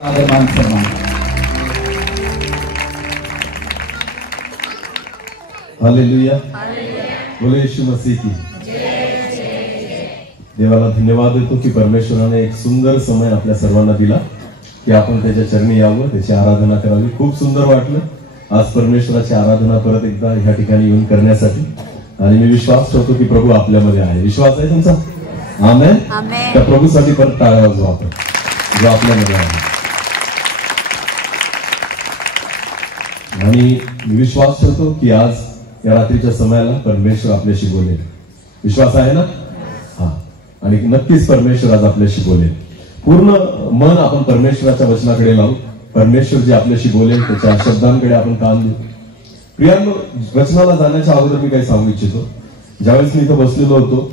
मान सन्मान। हालेलुया, बोले यीशु मसीह की। देवाला धन्यवाद देतो की परमेश्वराने एक सुंदर समय आपल्या सर्वांना दिला की आपण त्याच्या चरणी यावं, त्याची आराधना करावी। खूप सुंदर वाटलं आज परमेश्वराची आराधना परत एकदा ह्या ठिकाणी येऊन करण्यासाठी। आणि मी विश्वास ठेवतो की प्रभू आपल्यामध्ये आहे। विश्वास आहे तुमचा? आमेन। त्या प्रभूसाठी परत टाळ्या वाजवा आपण, जो आपल्यामध्ये आहे। आणि मी विश्वास ठेवतो की आज या रात्रीच्या समयाला परमेश्वर आपल्याशी बोलेल। विश्वास आहे ना? हा, आणि नक्कीच परमेश्वर आज आपल्याशी बोलेल। पूर्ण मन आपण परमेश्वराच्या वचनाकडे लावू। परमेश्वर जे आपल्याशी बोलेल त्याच्या शब्दांकडे आपण कान देऊ। प्रियांनो, वचनाला जाण्याच्या अगोदर मी काही सांगू इच्छितो। ज्यावेळेस मी इथं बसलेलो होतो,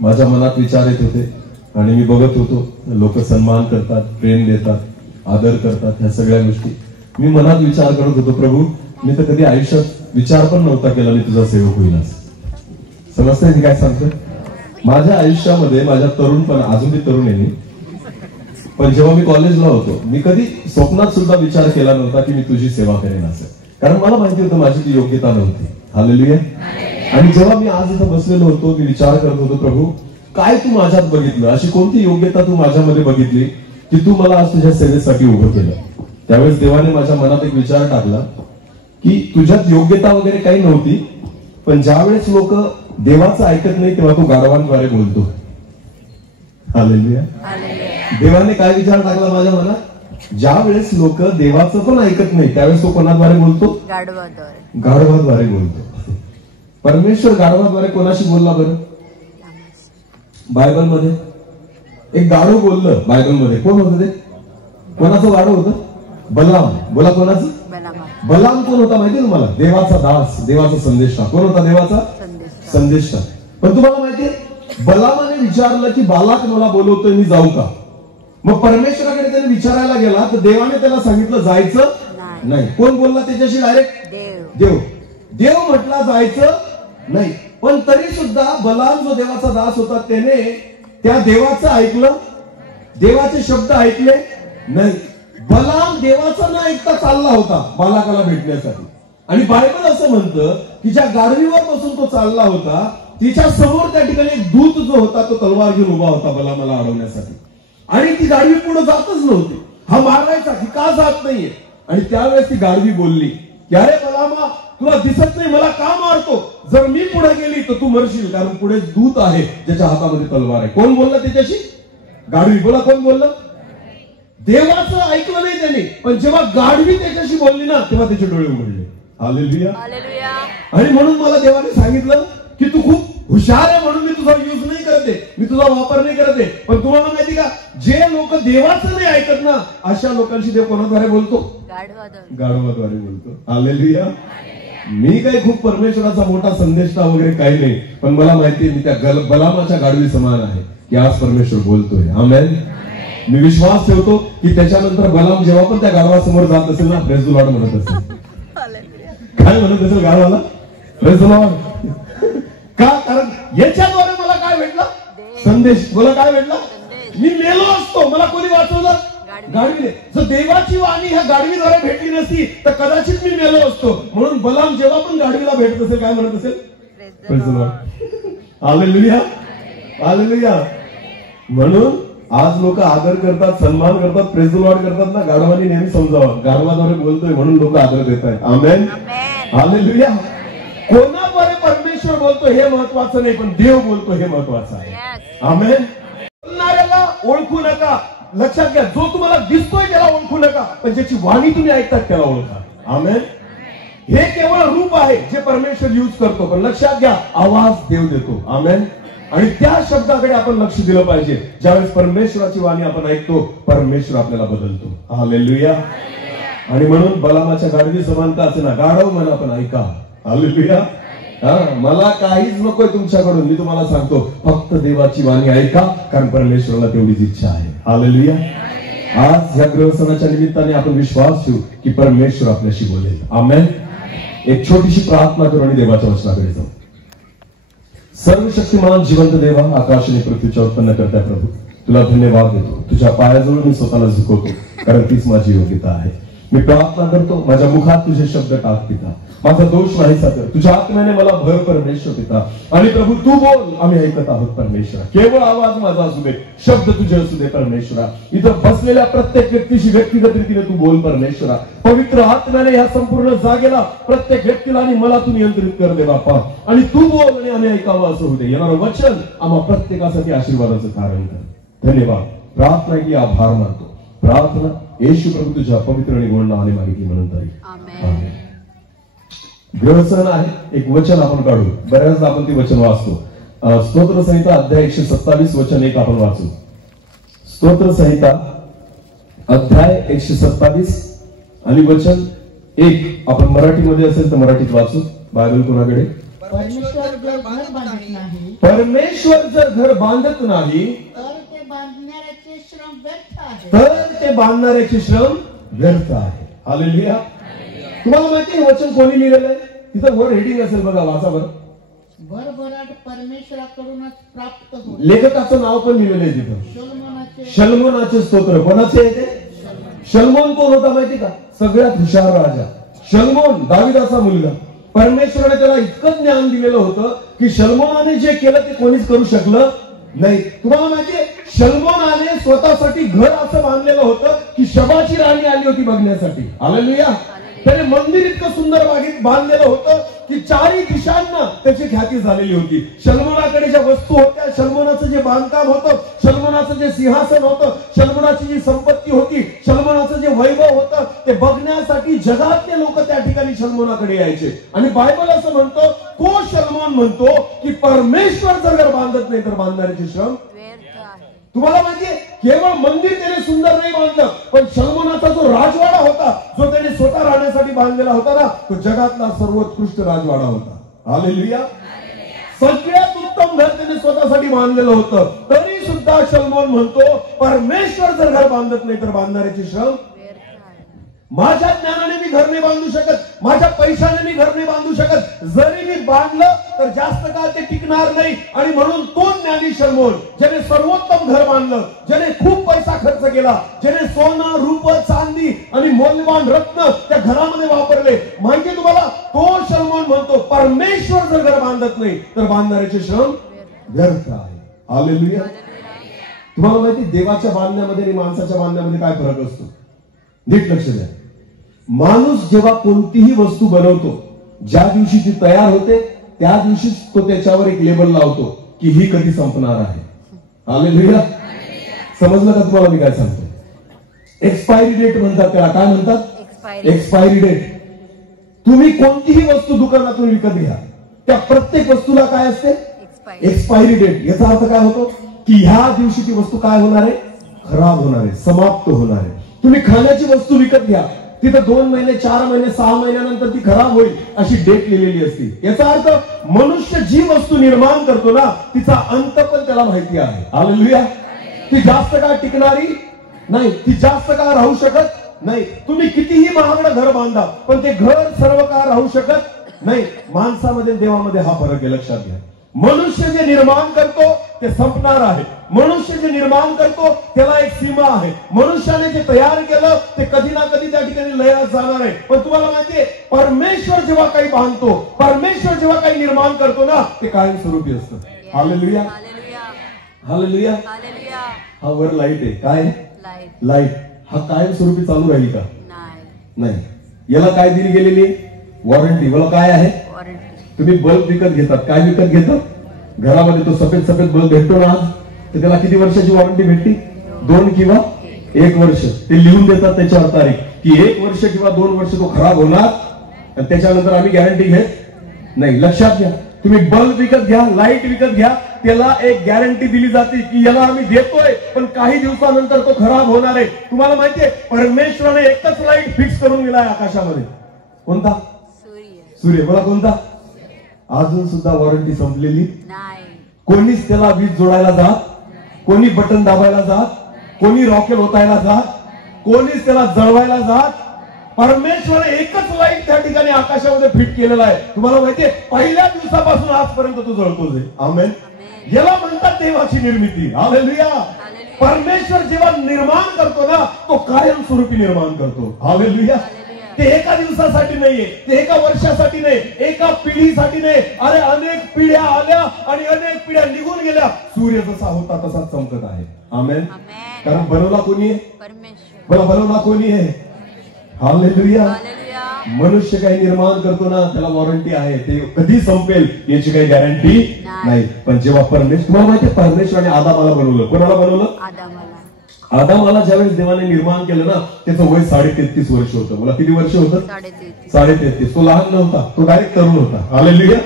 माझ्या मनात विचार येत होते आणि मी बघत होतो लोक सन्मान करतात, प्रेम देतात, आदर करतात, ह्या सगळ्या गोष्टी मी मनात विचार करत होतो। प्रभू, मी तर कधी आयुष्यात विचार पण नव्हता केला मी तुझा सेवक होईल असं। समजतंय मी काय सांगतो? माझ्या आयुष्यामध्ये माझ्या तरुणपण, अजून मी तरुण आहे मी, पण जेव्हा मी कॉलेजला होतो मी कधी स्वप्नात सुद्धा विचार केला नव्हता की मी तुझी सेवा करेन असं, कारण मला माहिती होतं माझी ती योग्यता नव्हती। हालेलुया। आणि जेव्हा मी आज इथं बसलेलो होतो, मी विचार करत होतो, प्रभू काय तू माझ्यात बघितलं, अशी कोणती योग्यता तू माझ्यामध्ये बघितली की तू मला आज तुझ्या सेवेसाठी उभं केलं। त्यावेळेस देवाने माझ्या मनात एक विचार टाकला की तुझ्यात योग्यता वगैरे काही नव्हती, पण ज्यावेळेस लोक देवाचं ऐकत नाही तेव्हा तू गाढवांद्वारे बोलतो। हालेलुया। देवाने काय विचार टाकला माझ्या मनात? ज्या वेळेस लोक देवाचं पण ऐकत नाही त्यावेळेस तो कोणाद्वारे बोलतो? गाढवाद्वारे बोलतो। परमेश्वर गाढवाद्वारे कोणाशी बोलला बरं? बायबलमध्ये एक गाढव बोललं। बायबलमध्ये कोण होतं ते? कोणाचं गाढव होतं? बलाम। बोला, कोणाचं? बलाम कोण होता माहिती तुम्हाला? देवाचा दास, देवाचा संदेष्टा। कोण होता? देवाचा संदेष्टा। पण तुम्हाला माहितीये बलामाने विचारलं की बालाक मला बोलवतोय, मी जाऊ का? मग परमेश्वराकडे त्याने विचारायला गेला तर देवाने त्याला सांगितलं जायचं नाही। कोण बोलला त्याच्याशी? डायरेक्ट देव। देव म्हटला जायचं नाही, पण तरी सुद्धा बलाम जो देवाचा दास होता त्याने त्या देवाचं ऐकलं, देवाचे शब्द ऐकले नाही। बलाम देवाचा न ऐकता चालला होता बालाकाला भेटण्यासाठी। आणि बायबल असं म्हणतं की ज्या गाढवीवर बसून तो चालला होता तिच्या समोर त्या ठिकाणी एक दूत जो होता तो तलवार घेऊन उभा होता बलामाला अडवण्यासाठी। आणि ती गाढवी पुढे जातच नव्हती। हा मारायचा की का जात नाहीये? आणि त्यावेळेस ती गाढवी बोलली की अरे बलामा, तुला दिसत नाही मला का मारतो? जर मी पुढे गेली तर तू मरशील, कारण पुढे दूत आहे ज्याच्या हातामध्ये तलवार आहे। कोण बोललं त्याच्याशी? गाढवी। बोला, कोण बोललं? देवाचं ऐकलं नाही त्याने, पण जेव्हा गाढवी त्याच्याशी बोलली ना तेव्हा त्याचे डोळे उघडले। हालेलुया। आणि म्हणून मला देवाने सांगितलं की तू खूप हुशार आहे म्हणून मी तुझा यूज नाही करते, मी तुझा वापर नाही करते। पण तुम्हाला माहिती का, जे लोक देवाचं नाही ऐकत ना अशा लोकांशी देव कोणाद्वारे बोलतो? गाढवाद्वारे बोलतो। हालेलुया। मी काही खूप परमेश्वराचा मोठा संदेष्टा वगैरे काही नाही, पण मला माहितीये मी त्या बलामाच्या गाढवी समान आहे की आज परमेश्वर बोलतोय। आमेन। मी विश्वास ठेवतो की त्याच्यानंतर बलाम जेव्हा पण त्या गाढवासमोर जात असेल ना, प्रेज द लॉर्ड म्हणत असेल। काय म्हणत असेल गाढवाला? Praise the Lord. का? कारण याच्याद्वारे मला काय भेटलं? संदेश। बोला, काय भेटलं? मी मेलो असतो, मला कोणी वाचवलं? गाढवीने। जर देवाची वाणी ह्या गाढवीद्वारे भेटली नसती तर कदाचित मी मेलो असतो। म्हणून बलाम जेव्हा पण गाढवीला भेटत असेल काय म्हणत असेल? Praise the Lord. Hallelujah, hallelujah. म्हणून आज लोक आदर करतात, सन्मान करतात, प्रेज द लॉर्ड करतात ना, गाढवानी नेहमी समजावं गाढवाद्वारे बोलतोय म्हणून लोक आदर देत आहेत। आमेन, हालेलुया। कोणाद्वारे परमेश्वर बोलतो हे महत्वाचं नाही, पण देव बोलतो हे महत्वाचं आहे। आमेन। बोलणाऱ्याला ओळखू नका, लक्षात घ्या, जो तुम्हाला दिसतोय त्याला ओळखू नका, पण ज्याची वाणी तुम्ही ऐकतात त्याला ओळखा। आमेन। हे केवळ रूप आहे जे परमेश्वर यूज करतो, पण लक्षात घ्या आवाज देव देतो। आमेन। आणि त्या शब्दाकडे आपण लक्ष दिलं पाहिजे। ज्यावेळेस परमेश्वराची वाणी आपण ऐकतो परमेश्वर आपल्याला बदलतो। हालेलुया। आणि म्हणून बलामाच्या गाढवी समानता असे ना, गाढव म्हणा पण ऐका। हालेलुया। मला काहीच नकोय तुमच्याकडून, मी तुम्हाला सांगतो फक्त देवाची वाणी ऐका, कारण परमेश्वराला तेवढीच इच्छा आहे। हालेलुया। आज या गृहसणाच्या निमित्ताने आपण विश्वास ठेवू की परमेश्वर आपल्याशी बोलेल। आमेन। एक छोटीशी प्रार्थना करू आणि देवाच्या वचनाकडे जाऊ। सर्वशक्तिमान जिवंत देवा, आकाश आणि पृथ्वीच्या उत्पन्न करता प्रभू, तुला धन्यवाद देतो, तुझ्या पायाजवळ मी स्वतःला झुकवतो, कारण तीच माझी योग्यता आहे. मी प्रार्थना करतो, माझ्या मुखात तुझे शब्द टाक पिता, माझा दोष नाहीसा कर, तुझ्या आत्म्याने मला भर परमेश्वर पिता. आणि प्रभू तू बोल, आम्ही ऐकत आहोत परमेश्वरा. केवळ आवाज माझा असू दे, शब्द तुझे असू दे परमेश्वरा. इथं बसलेल्या प्रत्येक व्यक्तीशी व्यक्तिगत रीतीने तू बोल परमेश्वरा. पवित्र आत्म्याने ह्या संपूर्ण जागेला प्रत्येक व्यक्तीला आणि मला तू नियंत्रित कर दे बाप्पा. आणि तू बोल आणि आम्ही ऐकावं असं होऊ दे. येणारं वचन आम्हा प्रत्येकासाठी आशीर्वादाचं कारण कर. धन्यवाद. प्रार्थना की आभार मानतो. प्रार्थना येशू प्रभू तुझ्या पवित्र आणि गुण नावाने मागितली म्हणून तरी आमेन. ग्रहसन आहे, एक वचन आपण काढू. बऱ्याचदा आपण ती वचन वाचतो. स्तोत्र संहिता अध्याय 127 वचन 1 आपण वाचू. स्तोत्र संहिता अध्याय 127 आणि वचन 1 आपण मराठीमध्ये असेल तर मराठीत वाचू. बायबल कोणाकडे? परमेश्वर जर घर बांधत नाही, परमेश्वर जर घर बांधत नाही तर ते बांधणाऱ्याचे श्रम व्यर्थ आहे. हालेलुया. तुम्हाला माहिती आहे वचन कोणी लिहिलेलं आहे? तिथं वर हेडिंग असेल बघा, वाचा बरं. भरभराट परमेश्वराकडूनच प्राप्त होते. लेखकाचं नाव पण लिहिलेलं आहे तिथं. शल्मोनाचे स्तोत्र. कोणाचे आहे ते? शल्मोन कोण होता माहिती का? सगळ्यात हुशार राजा शल्मोन, दाविदाचा मुलगा. परमेश्वराने त्याला इतकं ज्ञान दिलेलं होतं की शल्मोनाने जे केलं ते कोणीच करू शकलं नाही. तुम्हाला माहितीये शल्मोनाने स्वतःसाठी घर असं बांधलेलं होतं की शबाची राणी आली होती बघण्यासाठी. हालेलुया. त्याने मंदिर इतकं सुंदर बांधलेलं होतं की चारही दिशांना त्याची ख्याती झालेली होती. शल्मोनाकडे ज्या वस्तू होत्या, शल्मोनाचं जे बांधकाम होतं, शल्मोनाचं जे सिंहासन होतं, शल्मोनाची जी संपत्ती होती, शल्मोनाचं जे वैभव होतं, ते बघण्यासाठी जगातले लोक त्या ठिकाणी शल्मोनाकडे यायचे. आणि बायबल असं म्हणतो, तो शल्मोन म्हणतो की परमेश्वर जर घर बांधत नाही तर बांधणाऱ्याचे श्रम. तुम्हाला माहितीये केवळ मंदिर त्याने सुंदर नाही बांधलं, पण शल्मोनाचा जो राजवाडा होता, जो त्याने स्वतः राहण्यासाठी बांधलेला होता ना, तो जगातला सर्वोत्कृष्ट राजवाडा होता. हालेलुया. सगळ्यात उत्तम घर त्याने स्वतःसाठी बांधलेलं होतं. तरी सुद्धा शल्मोन म्हणतो परमेश्वर जर घर बांधत नाही तर बांधणाऱ्याचे श्रम. माझ्या ज्ञानाने मी घर नाही बांधू शकत, माझ्या पैशाने मी घर नाही बांधू शकत. जरी मी बांधलं तर जास्त काळ ते टिकणार नाही. आणि म्हणून तो ज्ञानी शल्मोन, ज्याने सर्वोत्तम घर बांधलं, ज्याने खूप पैसा खर्च केला, ज्याने सोनं, रूप, चांदी आणि मौल्यवान रत्न त्या घरामध्ये वापरले, माहिती तुम्हाला, तो शल्मोन म्हणतो परमेश्वर जर घर बांधत नाही तर बांधणाऱ्याचे श्रम व्यर्थ आहे. हालेलुया. तुम्हाला माहिती देवाच्या बांधण्यामध्ये आणि माणसाच्या बांधण्यामध्ये काय फरक असतो? नीट लक्ष द्या. माणूस जेव्हा कोणतीही वस्तू बनवतो, ज्या दिवशी ती तयार होते त्या दिवशीच तो त्याच्यावर एक लेबल लावतो की ही कधी संपणार आहे. हालेलुया. समजलं का तुम्हाला मी काय सांगतो? एक्सपायरी डेट म्हणतात त्याला. काय म्हणतात? Expiry date. तुम्ही कोणतीही वस्तू दुकानातून विकत घ्या, त्या प्रत्येक वस्तूला काय असते? Expiry date. याचा अर्थ काय होतो की ह्या दिवशी ती वस्तू काय होणार आहे? खराब होणार आहे, समाप्त होणार आहे. तुम्ही खाण्याची वस्तू विकत घ्या, तिथं 2 महिने, 4 महिने, 6 महिन्यानंतर ती खराब होईल अशी डेट लिहिलेली असते. याचा अर्थ मनुष्य जी वस्तू निर्माण करतो ना, तिचा अंत पण त्याला माहिती आहे. हालेलुया. ती जास्त काळ टिकणारी नाही, ती जास्त काळ राहू शकत नाही. तुम्ही कितीही महागडं घर बांधा, पण ते घर सर्व काळ राहू शकत नाही. माणसामध्ये देवामध्ये हा फरक आहे, लक्षात घ्या. मनुष्य जे निर्माण करतो ते संपणार आहे. मनुष्य जे निर्माण करतो त्याला एक सीमा आहे. मनुष्याने जे तयार केलं ते कधी ना कधी त्या ठिकाणी लयास जाणार आहे. पण तुम्हाला माहितीये परमेश्वर जेव्हा काही बांधतो, परमेश्वर जेव्हा काही निर्माण करतो ना, ते कायमस्वरूपी असतं. हालेलुया. हालेलुया. हा वर लाईट आहे. काय लाईट? हा कायमस्वरूपी चालू राहील का? नाही. याला काय दिली गेलेली? वॉरंटी. मला काय आहे? तुम्ही बल्ब विकत घेतात, काय विकत घेतात? घरामध्ये तो सफेद सफेद बल्ब भेटतो ना, तर त्याला किती वर्षाची वॉरंटी भेटती? 2 किंवा 1 वर्ष. ते लिहून देतात त्याच्यावर तारीख की 1 वर्ष किंवा 2 वर्ष तो खराब होणार आणि त्याच्यानंतर आम्ही गॅरंटी घेत नाही. लक्षात घ्या. तुम्ही बल्ब विकत घ्या, लाईट विकत घ्या, त्याला एक गॅरंटी दिली जाते की याला आम्ही देतोय, पण काही दिवसानंतर तो खराब होणार आहे. तुम्हाला माहितीये परमेश्वराने एकच लाईट फिक्स करून दिलाय आकाशामध्ये. कोणता? सूर्य. बोला कोणता? अजून सुद्धा वॉरंटी संपलेली नाही. कोणीच त्याला वीज जोडायला जात, कोणी बटन दाबायला जात, कोणी रॉकेल ओतायला जात, कोणीच त्याला जळवायला जात. परमेश्वर एकच लाईट त्या ठिकाणी आकाशामध्ये फिट केलेला आहे. तुम्हाला माहितीये पहिल्या दिवसापासून आजपर्यंत तो जळतोच आहे. आमेन. याला म्हणतात देवाची निर्मिती. हालेलुया. परमेश्वर जेव्हा निर्माण करतो ना, तो कायमस्वरूपी निर्माण करतो. हालेलुया. ते एका दिवसासाठी नाहीये, ते एका वर्षासाठी नाही, एका पिढीसाठी नाही. अरे अनेक पिढ्या आल्या आणि अनेक पिढ्या निघून गेल्या. सूर्य जसा होता तसा चमकत आहे. आमेन. कारण बनवला कोणी आहे? परमेश्वर. मला बनवला कोणी आहे? हालेलुया. मनुष्य काही निर्माण करतो ना, त्याला वॉरंटी आहे, ते कधी संपेल याची काही गॅरंटी नाही. पण जेव्हा परमेश्वर, तुम्हाला माहिती परमेश्वराने आदामाला बनवलं. कोणाला बनवलं? आदामाला ज्यावेळेस देवाने निर्माण केलं ना, त्याचं वय 33.5 वर्ष होतं. मला किती वर्ष होतं? 33.5. तो लहान नव्हता, तो डायरेक्ट तरुण होता. हालेलुया.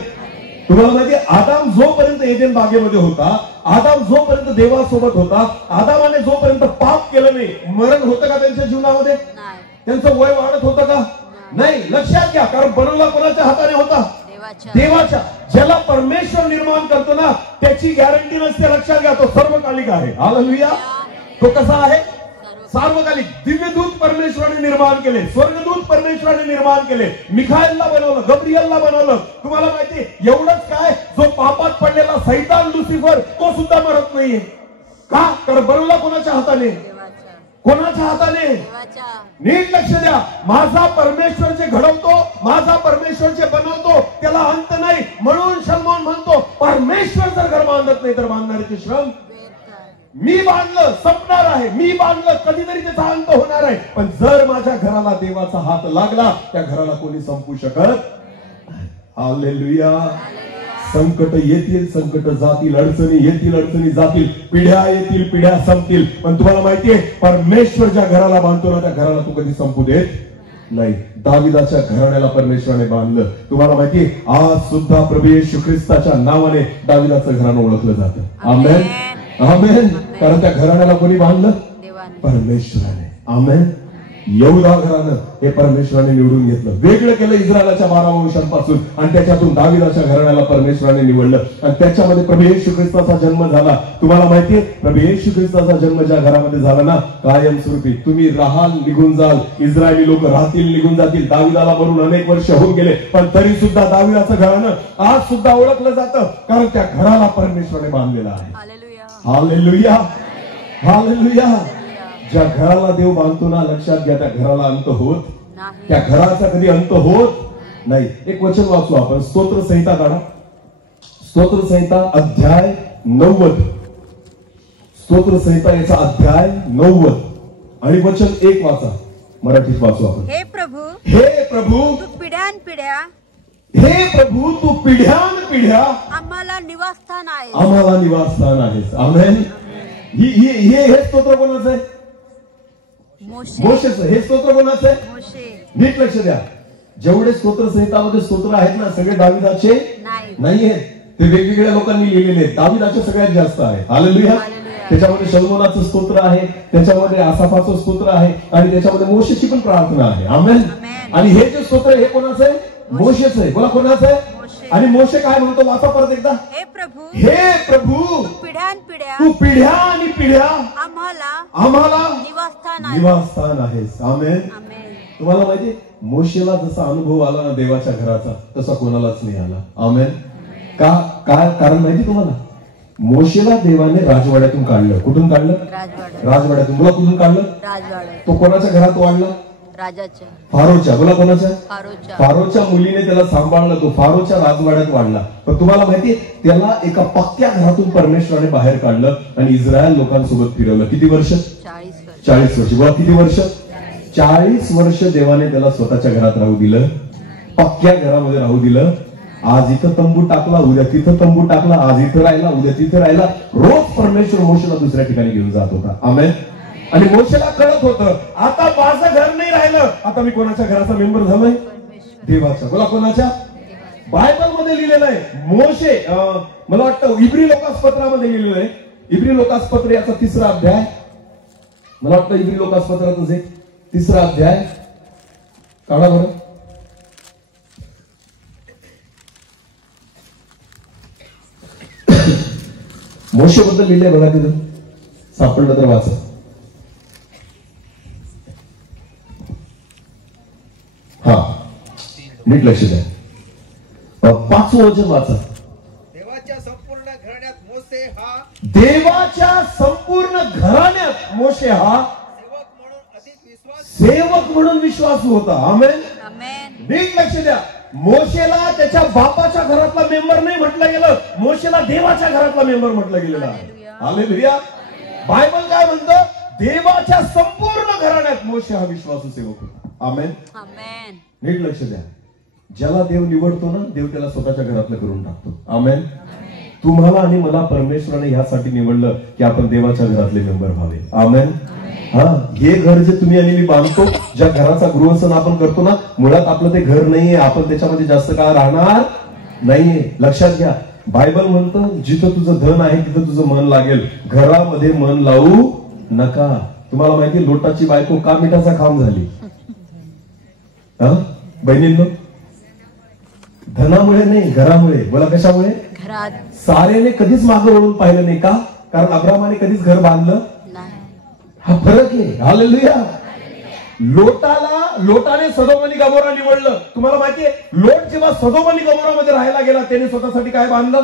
तुम्हाला माहिती आदाम जोपर्यंत एदेन बागेमध्ये होता, आदाम जोपर्यंत देवासोबत होता, आदामाने जोपर्यंत पाप केलं नाही, मरण होतं का त्यांच्या जीवनामध्ये? त्यांचं वय वाढत होतं का? नाही. लक्षात घ्या, कारण बनवला कोणाच्या हाताने होता? देवाच्या. ज्याला परमेश्वर निर्माण करतो ना, त्याची गॅरंटी नसते. लक्षात घ्या, तो सर्वकालिक आहे. हालेलुया. तो कसा आहे? सार्वकालिक. दिव्यदूत परमेश्वराने निर्माण केले, स्वर्गदूत परमेश्वराने निर्माण केले, मिखाएलला बनवलं, गब्रियलला बनवलं. तुम्हाला माहिती एवढंच काय, जो पापात पडलेला सैतान लुसिफर, तो सुद्धा मरत नाहीये. का? तर बनवला कोणाच्या हाताने? कोणाच्या हाताने? नीट लक्ष द्या. माझा परमेश्वर जे घडवतो, माझा परमेश्वर जे बनवतो, त्याला अंत नाही. म्हणून शलोमोन म्हणतो, परमेश्वर जर घर बांधत नाही तर बांधणाऱ्याचे श्रम. मी बांधलं, संपणार आहे. मी बांधलं, कधीतरी त्याचा अंत होणार आहे. पण जर माझ्या घराला देवाचा हात लागला, त्या घराला कोणी संपू शकत. हालेलुया. संकट येतील, संकट जातील, अडचणी येतील, अडचणी जातील, पिढ्या येतील, पिढ्या संपतील. पण तुम्हाला माहितीये, परमेश्वर ज्या घराला बांधतो ना, त्या घराला तो कधी संपू देत नाही. दाविदाच्या घराण्याला परमेश्वराने बांधलं. तुम्हाला माहितीये, आज सुद्धा प्रभू येशू ख्रिस्ताच्या नावाने दाविदाचं घराणं ओळखलं जातं. आमेन. आमेन. कारण त्या घराण्याला कोणी बांधलं? परमेश्वराने. आमेन. यहूदा घराणं हे परमेश्वराने निवडून घेतलं, वेगळं केलं इस्रायलाच्या 12 वंशांपासून, आणि त्याच्यातून दाविदाच्या घराण्याला परमेश्वराने निवडलं. आणि त्याच्यामध्ये प्रभू येशू ख्रिस्ताचा जन्म झाला. तुम्हाला माहितीये, प्रभू येशू ख्रिस्ताचा जन्म ज्या घरामध्ये झाला ना, कायमस्वरूपी तुम्ही राहाल, निघून जाल, इस्रायली लोक राहतील, निघून जातील. दाविदाला म्हणून अनेक वर्ष होऊन गेले, पण तरी सुद्धा दाविदाचं घराणं आज सुद्धा ओळखलं जातं, कारण त्या घराला परमेश्वराने बांधलेलं आहे. हालेलुया. हालेलुया. ज्या घराला देव बांधतो ना, लक्षात घ्या, त्या घराला अंत होत, त्या घराचा कधी अंत होत नाही. एक वचन वाचू आपण, स्तोत्र संहिता काढा. स्तोत्र संहिता अध्याय 90. स्तोत्र संहिता याचा अध्याय 90 आणि वचन 1 वाचा. मराठीत वाचू आपण. हे प्रभू, हे प्रभू, तू पिढ्यानपिढ्या, हे प्रभू तू पिढ्यानपिढ्या आम्हाला निवासस्थान आहेस. आम्हाला निवासस्थान आहेस. आमेन. हे स्तोत्र कोणाचं आहे? मोशेचं. हे स्तोत्र कोणाचं आहे? नीट लक्ष द्या. जेवढे स्तोत्र संहितामध्ये स्तोत्र आहेत ना, सगळे दाविदाचे नाही आहेत, ते वेगवेगळ्या लोकांनी लिहिलेले आहेत. दाविदाचे सगळ्यात जास्त आहे. हालेलुया. त्याच्यामध्ये शलोमोनाचं स्तोत्र आहे, त्याच्यामध्ये आसाफाचं स्तोत्र आहे, आणि त्याच्यामध्ये मोशेची पण प्रार्थना आहे. आमेन. आणि हे जे स्तोत्र हे कोणाचं आहे? मोशेचं आहे. बोला, कोणाचं आहे? आणि मोशे काय म्हणतो? वाचा परत एकदा. हे प्रभू, हे प्रभू, पिढ्यानपिढ्या, तू पिढ्या आणि पिढ्या आम्हाला निवासस्थान आहेस. आमेन. तुम्हाला माहिती, मोशेला जसा अनुभव आला ना देवाच्या घराचा, तसा कोणालाच नाही आला. आमेन. का? काय कारण माहिती तुम्हाला? मोशेला देवाने राजवाड्यातून काढलं. कुठून काढलं? राजवाड्यातून. बोला, कुठून काढलं? तो कोणाच्या घरात वाढला? राजाच्या. फारोच्या. बोला, कोणाच्या? फारोच्या मुलीने त्याला सांभाळलं, तो फारोच्या राजवाड्यात वाढला. पण तुम्हाला माहिती, त्याला एका पक्क्या घरातून परमेश्वराने बाहेर काढलं आणि इस्रायल लोकांसोबत फिरवलं. किती वर्ष? 40 वर्ष. बोला, किती वर्ष? 40 वर्ष देवाने त्याला स्वतःच्या घरात राहू दिलं, पक्क्या घरामध्ये राहू दिलं. आज इथं तंबू टाकला, उद्या तिथं तंबू टाकला, आज इथं राहिला, उद्या तिथं राहिला. रोज परमेश्वर मोशेला दुसऱ्या ठिकाणी घेऊन जात होता. आमेन. आणि मोशेला कळत होतं, आता माझं घर नाही राहिलं, आता मी कोणाच्या घराचा मेंबर झालोय? देवाच्या. बोला, कोणाच्या? बायबल मध्ये लिहिलेलं आहे. मोशे, मला वाटतं इब्री लोकासपत्रामध्ये लिहिलेलं आहे. इब्री लोकासपत्र याचा 3रा अध्याय, मला वाटतं इब्री लोकासपत्रातच एक 3रा अध्याय काढा बरं. मोशे बद्दल लिहिलंय बघा, तिथं सापडलं तर वाचा. हा, नीट लक्ष द्या. 5वं वचन वाचा. देवाच्या संपूर्ण घराण्यात मोशे हा सेवक म्हणून विश्वासू होता. आमेन. आमेन. नीट लक्ष द्या. मोशेला त्याच्या बापाच्या घरातला मेंबर नाही म्हटलं गेलं, मोशेला देवाच्या घरातला मेंबर म्हटलं गेलेलं आहे. हालेलुया. बायबल काय म्हणतं? देवाच्या संपूर्ण घराण्यात मोशे हा विश्वासू सेवक होता. आमेन. आमेन. नीट लक्ष द्या. ज्याला देव निवडतो ना, देव त्याला स्वतःच्या घरातलं करून टाकतो. आमेन. तुम्हाला आणि मला परमेश्वराने ह्यासाठी निवडलं की आपण देवाच्या घरातले मेंबर व्हावे. आमेन. हा, हे घर जे तुम्ही आणि मी बांधतो, ज्या घराचा गृहस्थान आपण करतो ना, मुळात आपलं ते घर नाहीये. आपण त्याच्यामध्ये जास्त काळ राहणार नाहीये. लक्षात घ्या. बायबल म्हणतं जिथं तुझं धन आहे तिथं तुझं मन लागेल, घरामध्ये मन लावू नका. तुम्हाला माहिती लोटाची बायको का मिठाचा खांब झाली? बहिणींनो, धनामुळे नाही, घरामुळे. बोला कशामुळे? घरात. सारेने कधीच मागं वळून पाहिलं नाही का? कारण अब्रामाने कधीच घर बांधलं नाही. हा फरक आहे. हालेलुया. लोटाने सदोम आणि गमोरा निवडलं. तुम्हाला माहितीये लोट जेव्हा सदोम आणि गमोरामध्ये राहायला गेला त्याने स्वतःसाठी काय बांधलं?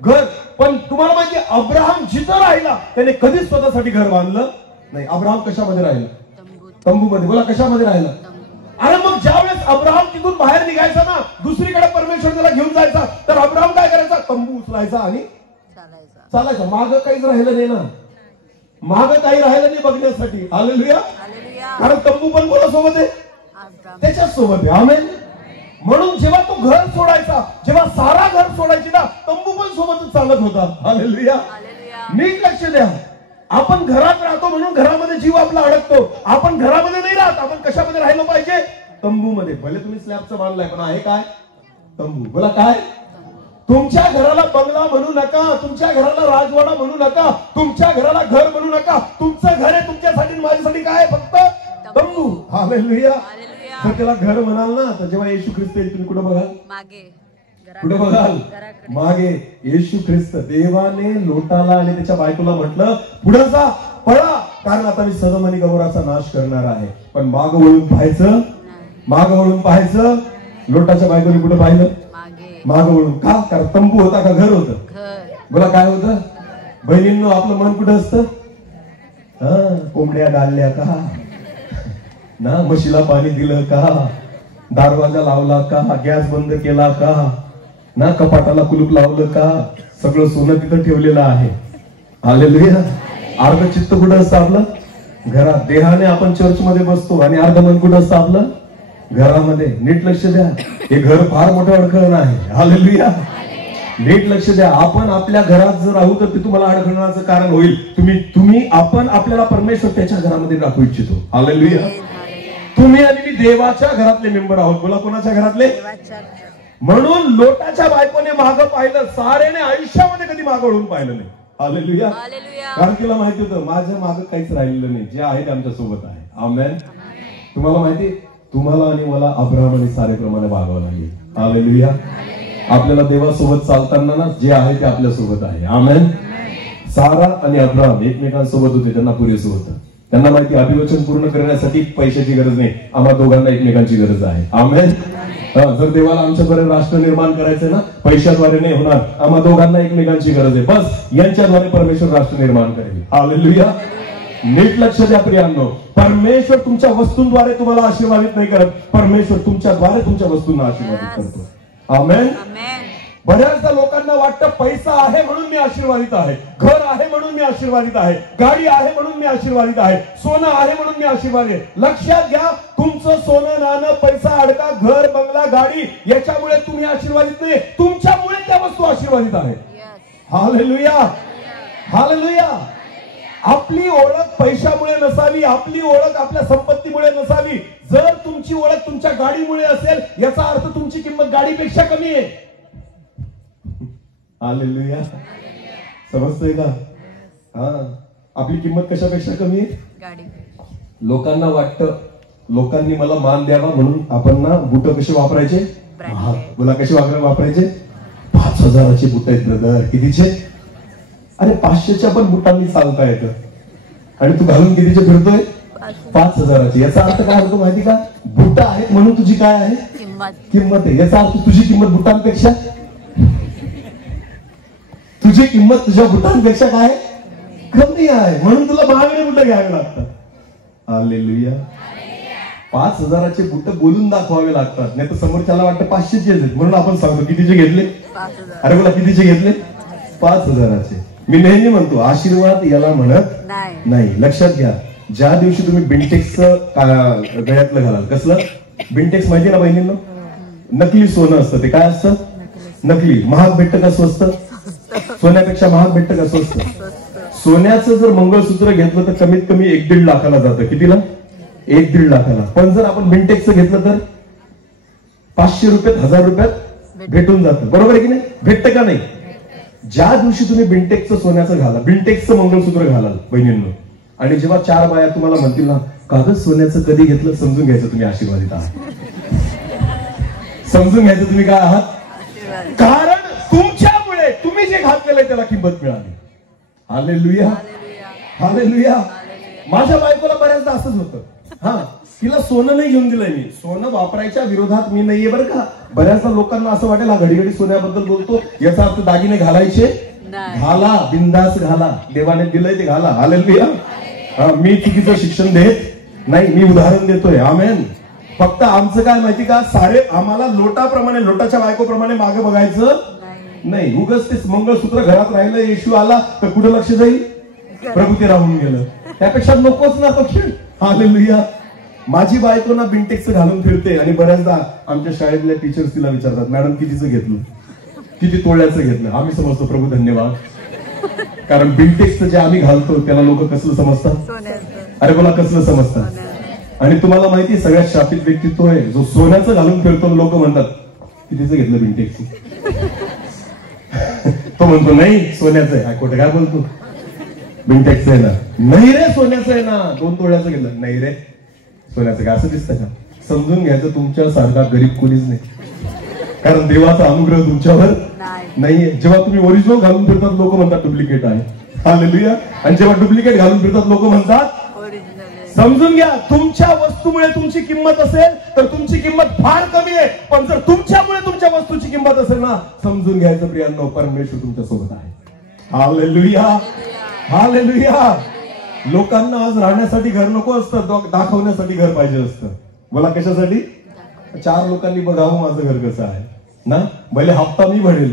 घर. पण तुम्हाला माहितीये अब्राहम जिथं राहिला त्याने कधीच स्वतःसाठी घर बांधलं नाही. अब्राहम कशामध्ये राहिला? तंबूमध्ये. बोला कशामध्ये राहिला? अरे मग ज्यावेळेस अब्राहम तिथून बाहेर निघायचा ना, दुसरीकडे परमेश्वर त्याला घेऊन जायचा, तर अब्राहम काय करायचा? तंबू उचलायचा आणि चालायचा. मागं काहीच राहिलं नाही ना, मागं काही राहिलं नाही बघण्यासाठी. हालेलुया. कारण तंबू पण कोणासोबत आहे? त्याच्याच सोबत आहे. आमेन. म्हणून जेव्हा तो घर सोडायचा, जेव्हा सारा घर सोडायची ना, तंबू पण सोबतच चालत होता. हालेलुया. नीट लक्ष द्या. आपण घरात राहतो म्हणून घरामध्ये जीव आपला अडकतो. आपण घरामध्ये नाही राहत. आपण कशामध्ये राहिलो पाहिजे? तंबूमध्ये. भले तुम्ही स्लॅबचं बांधलाय पण आहे काय? तंबू. बोला काय? तुमच्या घराला बंगला म्हणू नका, तुमच्या घराला राजवाडा म्हणू नका, तुमच्या घराला घर म्हणू नका. तुमचं घर आहे तुमच्यासाठी, माझ्यासाठी काय? फक्त तंबू. हालेलुया. जर त्याला घर म्हणाल ना, तर जेव्हा येशू ख्रिस्त येईल तुम्ही कुठं बघाल? मागे. कुठे बघाल? मागे. येशू ख्रिस्त. देवाने लोटाला आणि त्याच्या बायकोला म्हटलं पुढे जा, पळा, कारण आता मी सदोम आणि गमोराचा नाश करणार आहे. पण माग वळून पाहायचं, माग वळून पाहायचं. लोटाच्या बायकोने कुठे पाहिलं? माग वळून. का? कारण तंबू होता का घर होतं? बोला काय होतं? बहिणींनो, आपलं मन कुठं असतं? कोंबड्या डालल्या का ना, म्हशीला पाणी दिलं का, दरवाजा लावला का, गॅस बंद केला का ना, कपाटाला कुलूप लावलं का, सगळं सोनं तिथं ठेवलेलं आहे. हालेलुया. अर्ध चित्त कुठं असतं आपलं? घरात. देहाने आपण चर्च मध्ये बसतो आणि अर्ध मन कुठं असतं आपलं? घरामध्ये. नीट लक्ष द्या. हे घर फार मोठं अडखळण आहे. हालेलुया. नीट लक्ष द्या. आपण आपल्या घरात जर राहू तर ते तुम्हाला अडखळण्याचं कारण होईल. तुम्ही आपण आपल्याला परमेश्वर त्याच्या घरामध्ये राखू इच्छितो. हालेलुया. तुम्ही आणि मी देवाच्या घरातले मेंबर आहोत. बोला कोणाच्या घरातले? म्हणून लोटाच्या बायकोने मागं पाहिलं, सारेने आयुष्यामध्ये कधी मागं वळून पाहिलं नाही. हालेलुया. कारण तिला माहिती होतं माझ्या मागं काहीच राहिलेलं नाही, जे आहे ते आमच्या सोबत आहे. आमेन. तुम्हाला माहिती, तुम्हाला आणि मला अब्राहम आणि सारेप्रमाणे वागावं लागेल. हालेलुया. आपल्याला देवासोबत चालताना ना जे आहे ते आपल्या सोबत आहे. आमेन. सारा आणि अब्राहम एकमेकांसोबत होते, त्यांना पुरेसं होतं. त्यांना माहिती अभिवचन पूर्ण करण्यासाठी पैशाची गरज नाही, आम्हा दोघांना एकमेकांची गरज आहे. आमेन. जर देवाला आमच्यापर्यंत राष्ट्र निर्माण करायचंय ना, पैशाद्वारे नाही होणार, आम्हा दोघांना एकमेकांची गरज आहे. बस यांच्याद्वारे परमेश्वर राष्ट्र निर्माण करेल. हालेलुया. नीट लक्ष द्या प्रियांनो. परमेश्वर तुमच्या वस्तूंद्वारे तुम्हाला आशीर्वादित नाही करत, परमेश्वर तुमच्याद्वारे तुमच्या वस्तूंना आशीर्वादित करतो. आमेन. बऱ्याचदा लोकांना वाटतं पैसा आहे म्हणून मी आशीर्वादित आहे, घर आहे म्हणून मी आशीर्वादित आहे, गाडी आहे म्हणून मी आशीर्वादित आहे, सोनं आहे म्हणून मी आशीर्वादित आहे. लक्षात घ्या, तुमचं सोनं, नाणं, पैसा, अडका, घर, बंगला, गाडी याच्यामुळे तुम्ही आशीर्वादित नाही, तुमच्यामुळे त्या वस्तू आशीर्वादित आहेत. हालेलुया. हालेलुया. आपली ओळख पैशामुळे नसावी, आपली ओळख आपल्या संपत्तीमुळे नसावी. जर तुमची ओळख तुमच्या गाडीमुळे असेल याचा अर्थ तुमची किंमत गाडीपेक्षा कमी आहे. हालेलुया. समजतंय का? हा, आपली किंमत कशापेक्षा कमी आहे? गाडी. लोकांना वाटतं लोकांनी मला मान द्यावा म्हणून आपण ना बुट कसे वापरायचे? बोला कसे वापरायचे? 5,000चे बुट आहेत ब्रदर. कितीचे? अरे 500च्या पण बुटांनी चालता येतं आणि तू घालून कितीचे फिरतोय? 5,000चे. याचा अर्थ काय होतो माहिती का? बुट आहेत म्हणून तुझी काय आहे? किंमत आहे. याचा अर्थ तुझी किंमत बुटांपेक्षा, तुझी किंमत तुझ्या बुटांपेक्षा काय कमी आहे म्हणून तुला महागडे बुट घ्यावे लागतात. हालेलुया. 5,000चे बुट बोलून दाखवावे लागतात, नाही तर समोरच्याला वाटतं 500चे आहेत म्हणून आपण सांगतो कितीचे घेतले. 5,000. अरे बोला कितीचे घेतले? 5,000चे. मी नेहमी म्हणतो आशीर्वाद याला म्हणत नाही. लक्षात घ्या, ज्या दिवशी तुम्ही बिनटेक्स गळ्यातलं घालाल. कसलं बिनटेक्स माहिती ना बहिणींना? नकली सोनं असतं ते. काय असतं? नकली. महाग भेटतं का स्वस्त? सोन्यापेक्षा महाग भेटतं का स्वस्त? सोन्याचं जर मंगळसूत्र घेतलं तर कमीत कमी 1-1.5 लाखाला जातं. कितीला? 1-1.5 लाखाला. पण जर आपण बिनटेक्स घेतलं तर 500 रुपयात 1000 रुपयात भेटून जातं. बरोबर आहे की नाही? भेटतं का नाही? ज्या दिवशी तुम्ही बिनटेक्सचं सोन्याचं घाला, बिनटेक्सचं मंगळसूत्र घालाल बहिणींनो, आणि जेव्हा 4 बाया तुम्हाला म्हणतील ना कागद सोन्याचं कधी घेतलं, समजून घ्यायचं तुम्ही आशीर्वादित आहात. समजून घ्यायचं तुम्ही काय आहात. कारण तुमच्यामुळे तुम्ही जे घातलेलं आहे त्याला किंमत मिळाली. हालेलुया. हालेलुया. माझ्या बायकोला बऱ्याचदा असंच होतं. हा, तिला सोनं नाही घेऊन दिलंय मी. सोनं वापरायच्या विरोधात मी नाहीये बरं का. बऱ्याचदा लोकांना असं वाटेल हा घडी घडी सोन्याबद्दल बोलतो, याचा अर्थ दागिने घालायचे घाला, बिंदास घाला, देवाने दिलंय ते घाला. हालेलुया. मी चुकीचं शिक्षण देत नाही, मी उदाहरण देतोय. आमेन. फक्त आमचं काय माहिती का, सारे आम्हाला लोटाप्रमाणे, लोटाच्या बायकोप्रमाणे मागे बघायचं नाही. उगाच ते मंगळसूत्र घरात राहिलं, येशू आला तर कुठं लक्ष जाईल? प्रभू ते राहून गेलं. त्यापेक्षा नकोच ना तो खेळ. हालेलुया. माझी बायको ना बिनटेक्स घालून फिरते आणि बऱ्याचदा आमच्या शाळेतल्या टीचर्स तिला विचारतात, मॅडम कितीचं घेतलं, किती तोळ्याचं घेतलं. आम्ही समजतो प्रभू धन्यवाद, कारण बिनटेक्सचं जे आम्ही घालतो त्याला लोक कसलं समजतात. अरे बोला कसलं समजतात. आणि तुम्हाला माहिती सगळ्यात शापित व्यक्तित्व आहे जो सोन्याचं घालून फिरतो. लोक म्हणतात कितीचं घेतलं बिनटेक्स. तो म्हणतो नाही सोन्याचं आहे. खोटं काय बोलतो? बिनटेक्स आहे ना. नाही रे सोन्याचं आहे ना. 2 तोळ्याचं घेतलं. नाही रे सोन्याचं काय. असं दिसतं का? समजून घ्यायचं तुमच्या सारखा गरीब कोणीच नाही, कारण देवाचा अनुग्रह तुमच्यावर नाहीये. जेव्हा तुम्ही ओरिजिनल घालून फिरतात लोक म्हणतात डुप्लिकेट आहे. हालेलुया. आणि जेव्हा डुप्लिकेट घालून फिरतात लोक म्हणतात. समजून घ्या, तुमच्या वस्तूमुळे तुमची किंमत असेल तर तुमची किंमत फार कमी आहे, पण जर तुमच्यामुळे तुमच्या वस्तूची किंमत असेल ना, समजून घ्यायचं प्रियांनो, परमेश्वर तुमच्या सोबत आहे. हालेलुया. हालेलुया. लोकांना आज राहण्यासाठी घर नको असतं, दाखवण्यासाठी घर पाहिजे असतं. बोला कशासाठी? 4 लोकांनी बघावं माझं घर कसं आहे ना. भले हप्ता मी भरेल,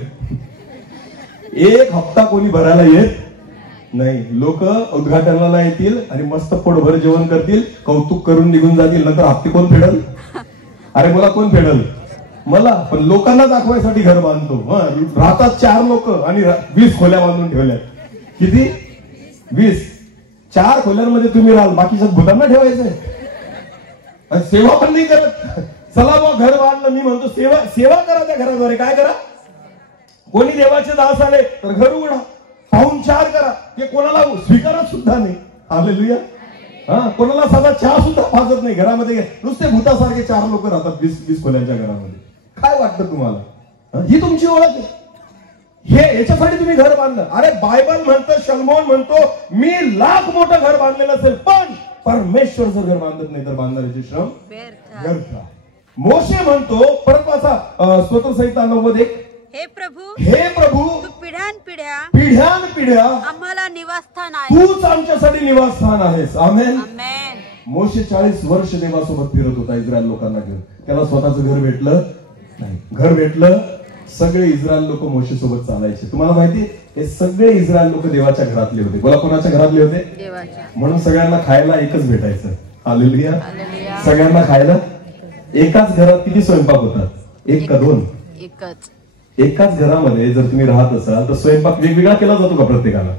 1 हप्ता कोणी भरायला येत नाही. लोक उद्घाटनाला येतील आणि मस्त पोटभर जेवण करतील, कौतुक करून निघून जातील. नंतर हप्ते कोण फेडल? अरे बोला कोण फेडल? मला. पण लोकांना दाखवायसाठी घर बांधतो. राहतात 4 लोक आणि 20 खोल्या बांधून ठेवल्या. किती? 20. 4 खोल्यांमध्ये तुम्ही राहाल, बाकीच्या भूतांना ठेवायचंय. सेवा पण नाही करत. चला बा घर बांधलं, मी म्हणतो सेवा करा त्या घराद्वारे. काय करा? कोणी देवाचे दास आले तर घर उघडा, पाहुणचार करा. ते कोणाला स्वीकारत सुद्धा नाही. हालेलुया. कोणाला साधा चहा सुद्धा पाजत नाही घरामध्ये. नुसते भूतासारखे 4 लोक राहतात 20 खोल्यांच्या घरामध्ये. काय वाटतं तुम्हाला? ही तुमची ओळख आहे. हे याच्यासाठी तुम्ही घर बांधलं. अरे बायबल म्हणतं, शलमोन म्हणतो, मी लाख मोठं घर बांधलेलं असेल, पण परमेश्वर जर घर बांधत नाही तर बांधणाऱ्याचे श्रम व्यर्थ. मोशे म्हणतो परत वाचा स्तोत्र संहिता 9:1, हे प्रभू तू पिढ्यानपिढ्या आम्हाला निवासस्थान आहे. तूच आमच्यासाठी निवासस्थान आहेस. आमेन. आमेन. मोशे 40 वर्ष देवासोबत फिरत होता इस्रायल लोकांना घेऊन. त्याला स्वतःचं घर भेटलं नाही. घर भेटलं, सगळे इस्रायल लोक मोशे सोबत चालायचे. तुम्हाला माहिती, हे सगळे इस्रायल लोक देवाच्या घरातले होते. बोला कोणाच्या घरातले होते? देवाच्या. म्हणून सगळ्यांना खायला एकच भेटायचं. हालेलुया. सगळ्यांना खायला एकाच घरात किती स्वयंपाक होतात? 1 का 2? एकच. एकाच घरामध्ये जर तुम्ही राहत असाल तर स्वयंपाक वेगवेगळा केला जातो का प्रत्येकाला?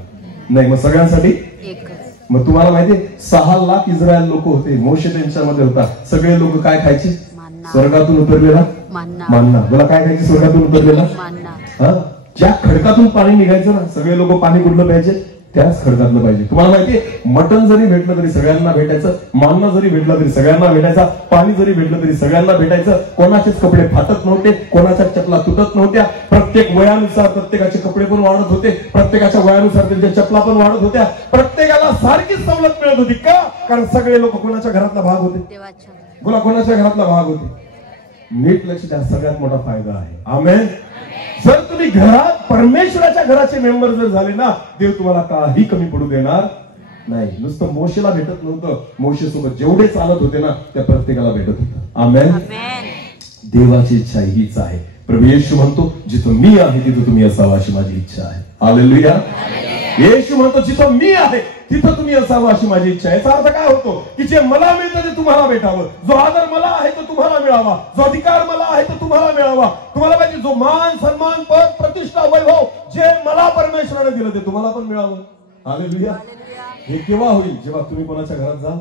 नाही. मग सगळ्यांसाठी एकच. मग तुम्हाला माहिती 6 लाख इस्रायल लोक होते. मोशे त्यांच्यामध्ये होता. सगळे लोक काय खायचे? स्वर्गातून उतरलेला मान्ना. बोला काय खायचे? स्वर्गातून उतरलेला मान्ना. ज्या खडकातून पाणी निघायचं ना, सगळे लोक पाणी कुठलं पाहिजे? त्याच खडकातलं पाहिजे. तुम्हाला माहितीये, मटण जरी भेटलं तरी सगळ्यांना भेटायचं, मान्ना जरी भेटला तरी सगळ्यांना भेटायचा, पाणी जरी भेटलं तरी सगळ्यांना भेटायचं. कोणाचेच कपडे फाटत नव्हते, कोणाच्या चपला तुटत नव्हत्या. प्रत्येक वयानुसार प्रत्येकाचे कपडे पण वाढत होते, प्रत्येकाच्या वयानुसार त्यांच्या चपला पण वाढत होत्या. प्रत्येकाला सारखीच सवलत मिळत होती. का? कारण सगळे लोक कोणाच्या घरातला भाग होते? बोला कोणाच्या घरातला भाग होते? नीट लक्ष द्या, सगळ्यात मोठा फायदा आहे. आमेन. जर तुम्ही घरात परमेश्वराच्या घराचे मेंबर जर झाले ना, देव तुम्हाला काही कमी पडू देणार नाही. नुसतं मोशेला भेटत नव्हतं, मोशे सोबत जेवढे चालत होते ना त्या प्रत्येकाला भेटत होतं. आमेन. देवाची इच्छा हीच आहे. प्रभू येशू म्हणतो, जिथं मी आहे तिथं तुम्ही असावं अशी माझी इच्छा आहे. हालेलुया. येशू म्हणतो, जिथं मी आहे तिथं तुम्ही असावं अशी माझी इच्छा आहे. याचा अर्थ काय होतो की जे मला मिळतं ते तुम्हाला भेटावं, जो आदर मला आहे तो तुम्हाला मिळावा, जो अधिकार मला आहे तो तुम्हाला मिळावा. तुम्हाला पाहिजे जो मान, सन्मान, पद, प्रतिष्ठा, वैभव जे मला परमेश्वराने दिलं ते तुम्हाला पण मिळावं. हालेलुया. हे केव्हा होईल? जेव्हा तुम्ही कोणाच्या घरात जाल,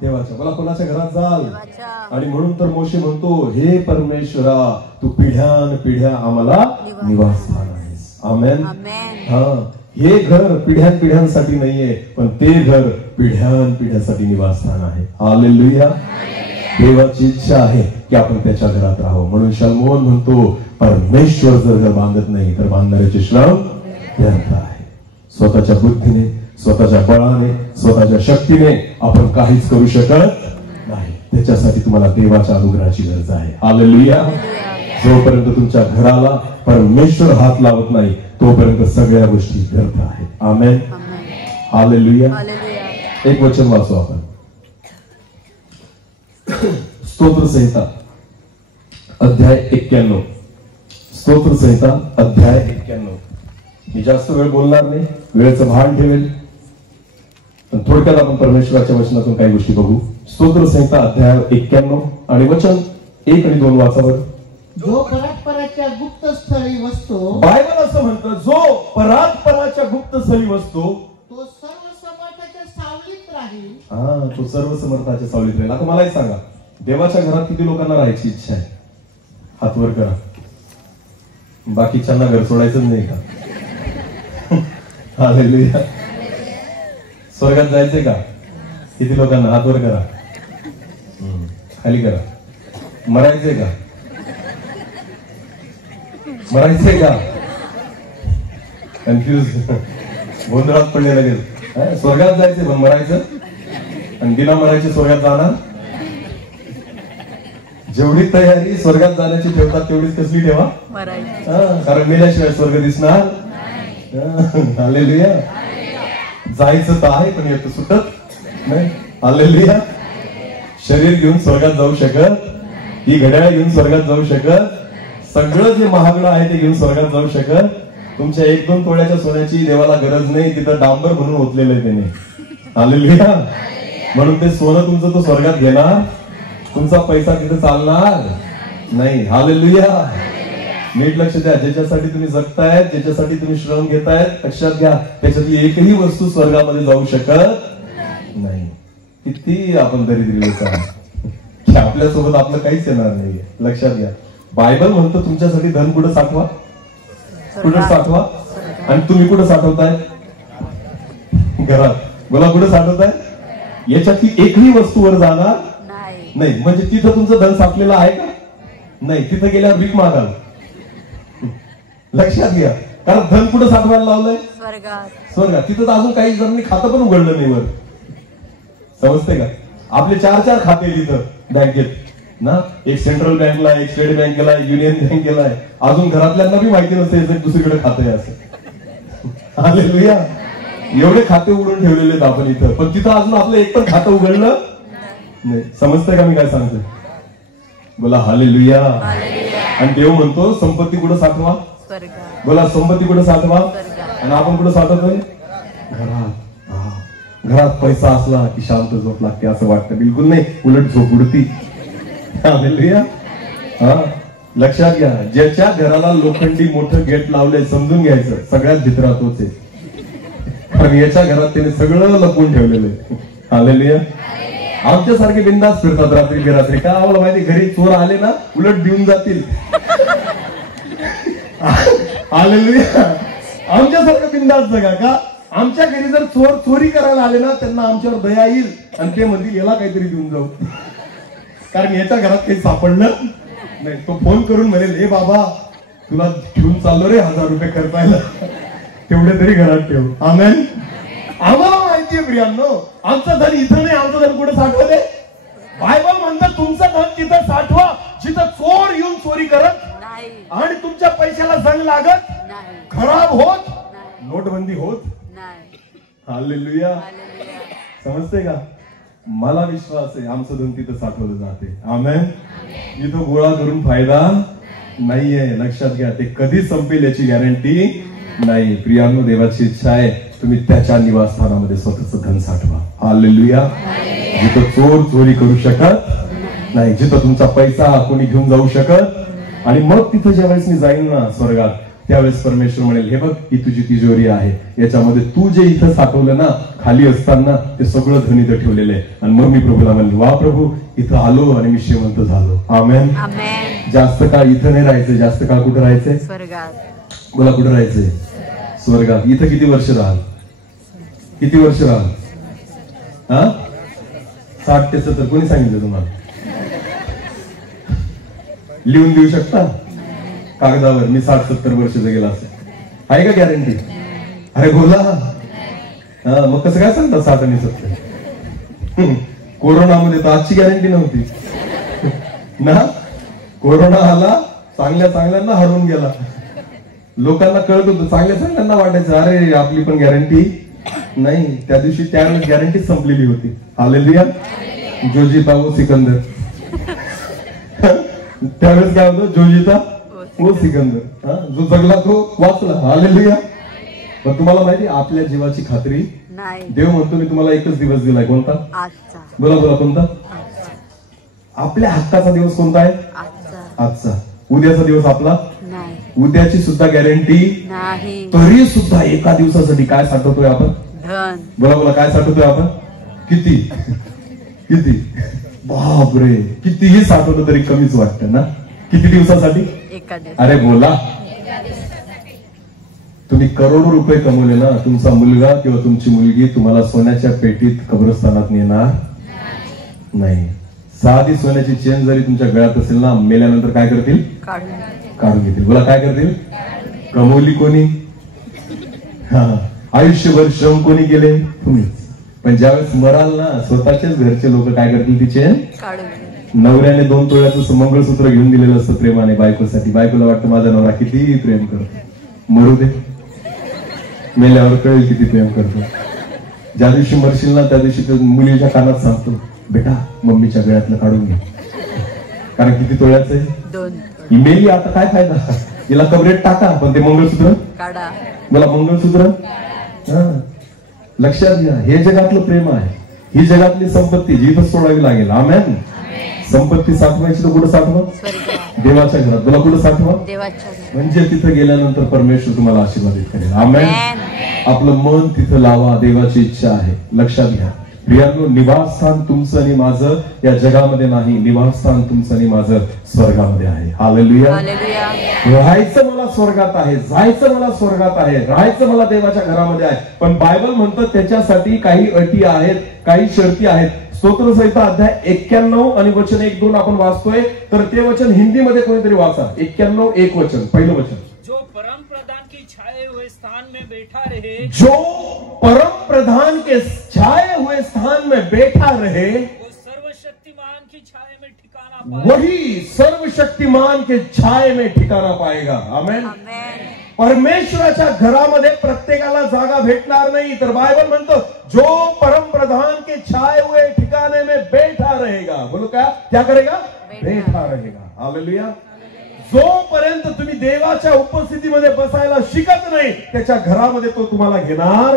देवाच्या. मला कोणाच्या घरात जाल. आणि म्हणून तर मोशे म्हणतो, हे परमेश्वरा तू पिढ्यान पिढ्या आम्हाला निवासस्थान आहेस. आमेन. हा, हे घर पिढ्यान पिढ्यांसाठी नाहीये, पण ते घर पिढ्यान पिढ्यासाठी निवासस्थान आहे. हालेलुया. देवाची इच्छा आहे की आपण त्याच्या घरात राहावं. म्हणून शलोमोन म्हणतो, परमेश्वर जर घर बांधत नाही तर बांधणाऱ्याचे श्रम व्यर्थ आहे. स्वतःच्या बुद्धीने, स्वतःच्या बळाने, स्वतःच्या शक्तीने आपण काहीच करू शकत नाही. त्याच्यासाठी तुम्हाला देवाच्या अनुग्रहाची गरज आहे. हालेलुया. जोपर्यंत तुमच्या घराला परमेश्वर हात लावत नाही तोपर्यंत सगळ्या गोष्टी व्यर्थ आहेत. आमेन. हालेलुया. एक वचन वाचू आपण. स्तोत्र संहिता अध्याय 91. स्तोत्र संहिता अध्याय 91. मी जास्त वेळ बोलणार नाही, वेळेचं भान ठेवेल, पण थोडक्यात आपण परमेश्वराच्या वचनातून काही गोष्टी बघू. स्तोत्र संहिता अध्याय 91 आणि वचन 1 आणि 2 वाचावर. जो परात्पराच्या गुप्त स्थळी वसतो, बायबल असं म्हणतं, जो परात्पराच्या गुप्त स्थळी वसतो तो सर्व समर्थाच्या सावलीत राहील. हा, तो सर्व समर्थाच्या सावलीत राहील. आता मला एक सांगा, देवाच्या घरात किती लोकांना राहायची इच्छा आहे? हात वर करा. बाकीच्यांना घर सोडायचं नाही का? हालेलुया. स्वर्गात जायचंय का? किती लोकांना? हात वर करा. खाली करा. मरायचंय का? मरायचंय का? कन्फ्युज, गोंधळात पडले लगेच. स्वर्गात जायचंय पण मरायचं, आणि बिना मरायचे स्वर्गात जाणार. जेवढी तयारी स्वर्गात जाण्याची ठेवतात तेवढीच कसली ठेवा, कारण मेल्याशिवाय स्वर्ग दिसणार. हालेलुया. जायचं तर आहे पण येतं सुटत नाही. हालेलुया. शरीर घेऊन स्वर्गात जाऊ शकत, ही घड्याळ घेऊन स्वर्गात जाऊ शकत, सगळं जे महागडं आहे ते घेऊन स्वर्गात जाऊ शकत. तुमच्या 1-2 तोळ्याच्या सोन्याची देवाला गरज नाही, तिथं डांबर म्हणून ओतलेलं आहे त्याने. हालेलुया. म्हणून ते सोनं तुमचं तो स्वर्गात घेणार, तुमचा पैसा तिथे चालणार नाही. हालेलुया. नीट लक्ष द्या. ज्याच्यासाठी तुम्ही जगतायत, ज्याच्यासाठी तुम्ही श्रम घेतायत, लक्षात घ्या, त्याच्यातली एकही वस्तू स्वर्गामध्ये जाऊ शकत नाही. किती आपण दरिद्री लोक आहोत, आपल्यासोबत आपलं काहीच येणार नाहीये. लक्षात घ्या. बायबल म्हणतो तुमच्यासाठी धन कुठं साठवा, कुठं साठवा, आणि तुम्ही कुठं साठवताय? घरात. बोला, कुठं साठवताय? याच्यातली एकही वस्तू वर जाणार नाही. म्हणजे तिथं तुमचं धन साठलेलं आहे का? नाही. तिथं गेल्यावर भीक मागाल. लक्षात घ्या. कारण धन कुठं साठवायला लावलंय? स्वर्गात. तिथं तर अजून काही जणांनी खातं पण उघडलं नाही वर. समजते का? आपले 4-4 खाते तिथं बँकेत ना. एक सेंट्रल बँकला, एक स्टेट बँकेला, युनियन बँकेला आहे. अजून घरातल्यांना बी माहिती नसते दुसरीकडे खातं आहे असं. हालेलुया. एवढे खाते उघडून ठेवलेले आहेत आपण इथं, पण तिथं अजून आपलं एक पण खातं उघडलं नाही. समजतंय का मी काय सांगतोय? बोला हालेलुया. आणि देव म्हणतो संपत्ती कुठं साठवा? बोला, संपत्ती कुठं साठवा? आणि आपण कुठं साठवतोय? घरात. घरात पैसा असला की शांत झोप लागते असं वाटतं? बिलकुल नाही, उलट झोप उडती. हालेलुया. हा, लक्षात घ्या. ज्याच्या घराला लोखंडी मोठं गेट लावलंय समजून घ्यायचं सगळ्यात भितरा तोच आहे. पण याच्या घरात त्याने सगळं लपवून ठेवलेलं आहे. हालेलुया. आमच्यासारखे बिंदास फिरतात रात्री बेरात्री. काय आम्हाला माहिती, घरी चोर आले ना उलट देऊन जातील. हालेलुया. आमच्यासारखं बिंदास जगा का? आमच्या घरी जर चोर चोरी करायला आले ना, त्यांना आमच्यावर दया येईल आणि ते म्हणतील याला काहीतरी देऊन जाऊ, कारण याच्या घरात काही सापडलं नाही. तो फोन करून म्हणेल, हे बाबा तुला घेऊन चाललो रे 1000 रुपये खर्चायला, तेवढे तरी घरात ठेव. आमेन. आम्हाला माहितीये प्रियांनो, आमचं धन इथं नाही, आमचं धन कुठे साठवले? बायबल म्हणतं तुमचं धन तिथं साठवा जिथं चोर येऊन चोरी करत नाही आणि तुमच्या पैशाला जंग लागत नाही खराब होत नाही नोटबंदी होत नाही हालेलुया हालेलुया. समजते का मला विश्वास आहे आमचं धन तिथं साठवलं जाते आमेन इथं गोळा करून फायदा नाहीये लक्षात घ्या ते कधी संपेल याची गॅरंटी नाही प्रियांनो देवाची इच्छा आहे तुम्ही त्याच्या निवासस्थानामध्ये स्वतःच धन साठवा हालेलुया जिथं चोर चोरी करू शकत नाही जिथं तुमचा पैसा कोणी घेऊन जाऊ शकत आणि मग तिथं ज्यावेळेस मी जाईन ना स्वर्गात त्यावेळेस परमेश्वर म्हणेल हे बघ ही तुझी तिजोरी आहे याच्यामध्ये तू जे इथं साठवलं ना खाली असताना ते सगळं धन इथं ठेवलेलं आहे आणि मग मी प्रभूला म्हणले वा प्रभू इथं आलो आणि मी श्रीमंत झालो आमेन आमेन. जास्त काळ इथं नाही राहायचं जास्त काळ कुठं राहायचंय स्वर्गात मला कुठं राहायचंय स्वर्गात इथं किती वर्ष राहाल किती वर्ष राहाल हा 60 ते 70 कोणी सांगितलं तुम्हाला लिहून देऊ शकता कागदावर मी 60-70 वर्षाचा गेला असेल आहे का गॅरंटी अरे बोला हा मग कसं काय सांगता 60 आणि 70 कोरोनामध्ये तर आजची गॅरंटी नव्हती ना कोरोना आला चांगल्यांना हरवून गेला लोकांना कळत होतं चांगल्यांना वाटायचं अरे आपली पण गॅरंटी नाही त्या दिवशी त्यावेळेस गॅरंटी संपलेली होती हालेलुया जो जीता वो सिकंदर त्यावेळेस काय होतं जो जीता वो सिकंदर जो जगला तो वाचला हालेलुया पण तुम्हाला माहिती आपल्या जीवाची खात्री नाही देव म्हणतो मी तुम्हाला एकच दिवस दिलाय कोणता आजचा बोला कोणता आपल्या हक्काचा दिवस कोणता आहे आजचा उद्याचा दिवस आपला नाही उद्याची सुद्धा गॅरंटी नाही तरी सुद्धा एका दिवसासाठी काय साठवतोय आपण धन बोला काय साठवतोय आपण किती किती बापरे कितीही साठवलं तरी कमीच वाटतं ना किती दिवसासाठी एका दिवस अरे बोला तुम्ही करोडो रुपये कमवले ना तुमचा मुलगा किंवा तुमची मुलगी तुम्हाला सोन्याच्या पेटीत कब्रस्तानात नेणार नाही साधी सोन्याची चेन जरी तुमच्या गळ्यात असेल ना मेल्यानंतर काय करतील काढून घेतील बोला काय करतील कमवली कोणी आयुष्यभर श्रम कोणी केले तुम्ही पण ज्यावेळेस मराल ना स्वतःच्याच घरचे लोक काय करतील ती चेन नवऱ्याने 2 तोळ्याचं मंगळसूत्र घेऊन दिलेलं असतं प्रेमाने बायकोसाठी बायकोला वाटतं माझा नवरा किती प्रेम करतो मरू दे मेल्यावर कळेल किती प्रेम करतो ज्या दिवशी मरशील ना त्या दिवशी मुलीच्या कानात सांगतो बेटा मम्मीच्या गळ्यातलं काढून घे कारण किती तोळ्याचं आहे मेली आता काय फायदा हिला कबरेट टाका पण ते मंगळसूत्र काढा मला मंगळसूत्र लक्षात घ्या हे जगातलं प्रेम आहे ही जगातली संपत्ती जिथं सोडावी लागेल आमेन संपत्ती साठवायची तर कुठं साठवा देवाच्या घरात तुला कुठं साठवा म्हणजे तिथं गेल्यानंतर परमेश्वर तुम्हाला आशीर्वादित करेल आमेन आपलं मन तिथं लावा देवाची इच्छा आहे लक्षात घ्या प्रियांनो निवासस्थान तुमचं आणि माझं या जगामध्ये नाही निवासस्थान तुमचं आणि माझं स्वर्गामध्ये आहे हालेलुया राहायचं मला स्वर्गात आहे जायचं मला स्वर्गात आहे राहायचं मला देवाच्या घरामध्ये आहे पण बायबल म्हणतं त्याच्यासाठी काही अटी आहेत काही शर्ती आहेत स्तोत्र संहिता अध्याय 91 आणि वचन 1-2 आपण वाचतोय तर ते वचन हिंदीमध्ये कोणीतरी वाचा 91:1 वचन पहिलं वचन जो परम प्रधान की छाए हुए स्थान में बैठा रहे जो परम प्रधान के छाए हुए स्थान में बैठा रहे वो सर्वशक्तिमान की छाए में ठिकाना पाए वही सर्वशक्तिमान के छाए में ठिकाना पाएगा आमेन परमेश्वराच्या घरामध्ये प्रत्येकाला जागा भेटणार नाही तर बायबल म्हणतो जो परम प्रधान के छाए हुए ठिकाने में बैठा रहेगा बोलो क्या करेगा बैठा रहेगा हालेलुया जोपर्यंत तुम्ही देवाच्या उपस्थितीमध्ये बसायला शिकत नाही त्याच्या घरामध्ये तो तुम्हाला घेणार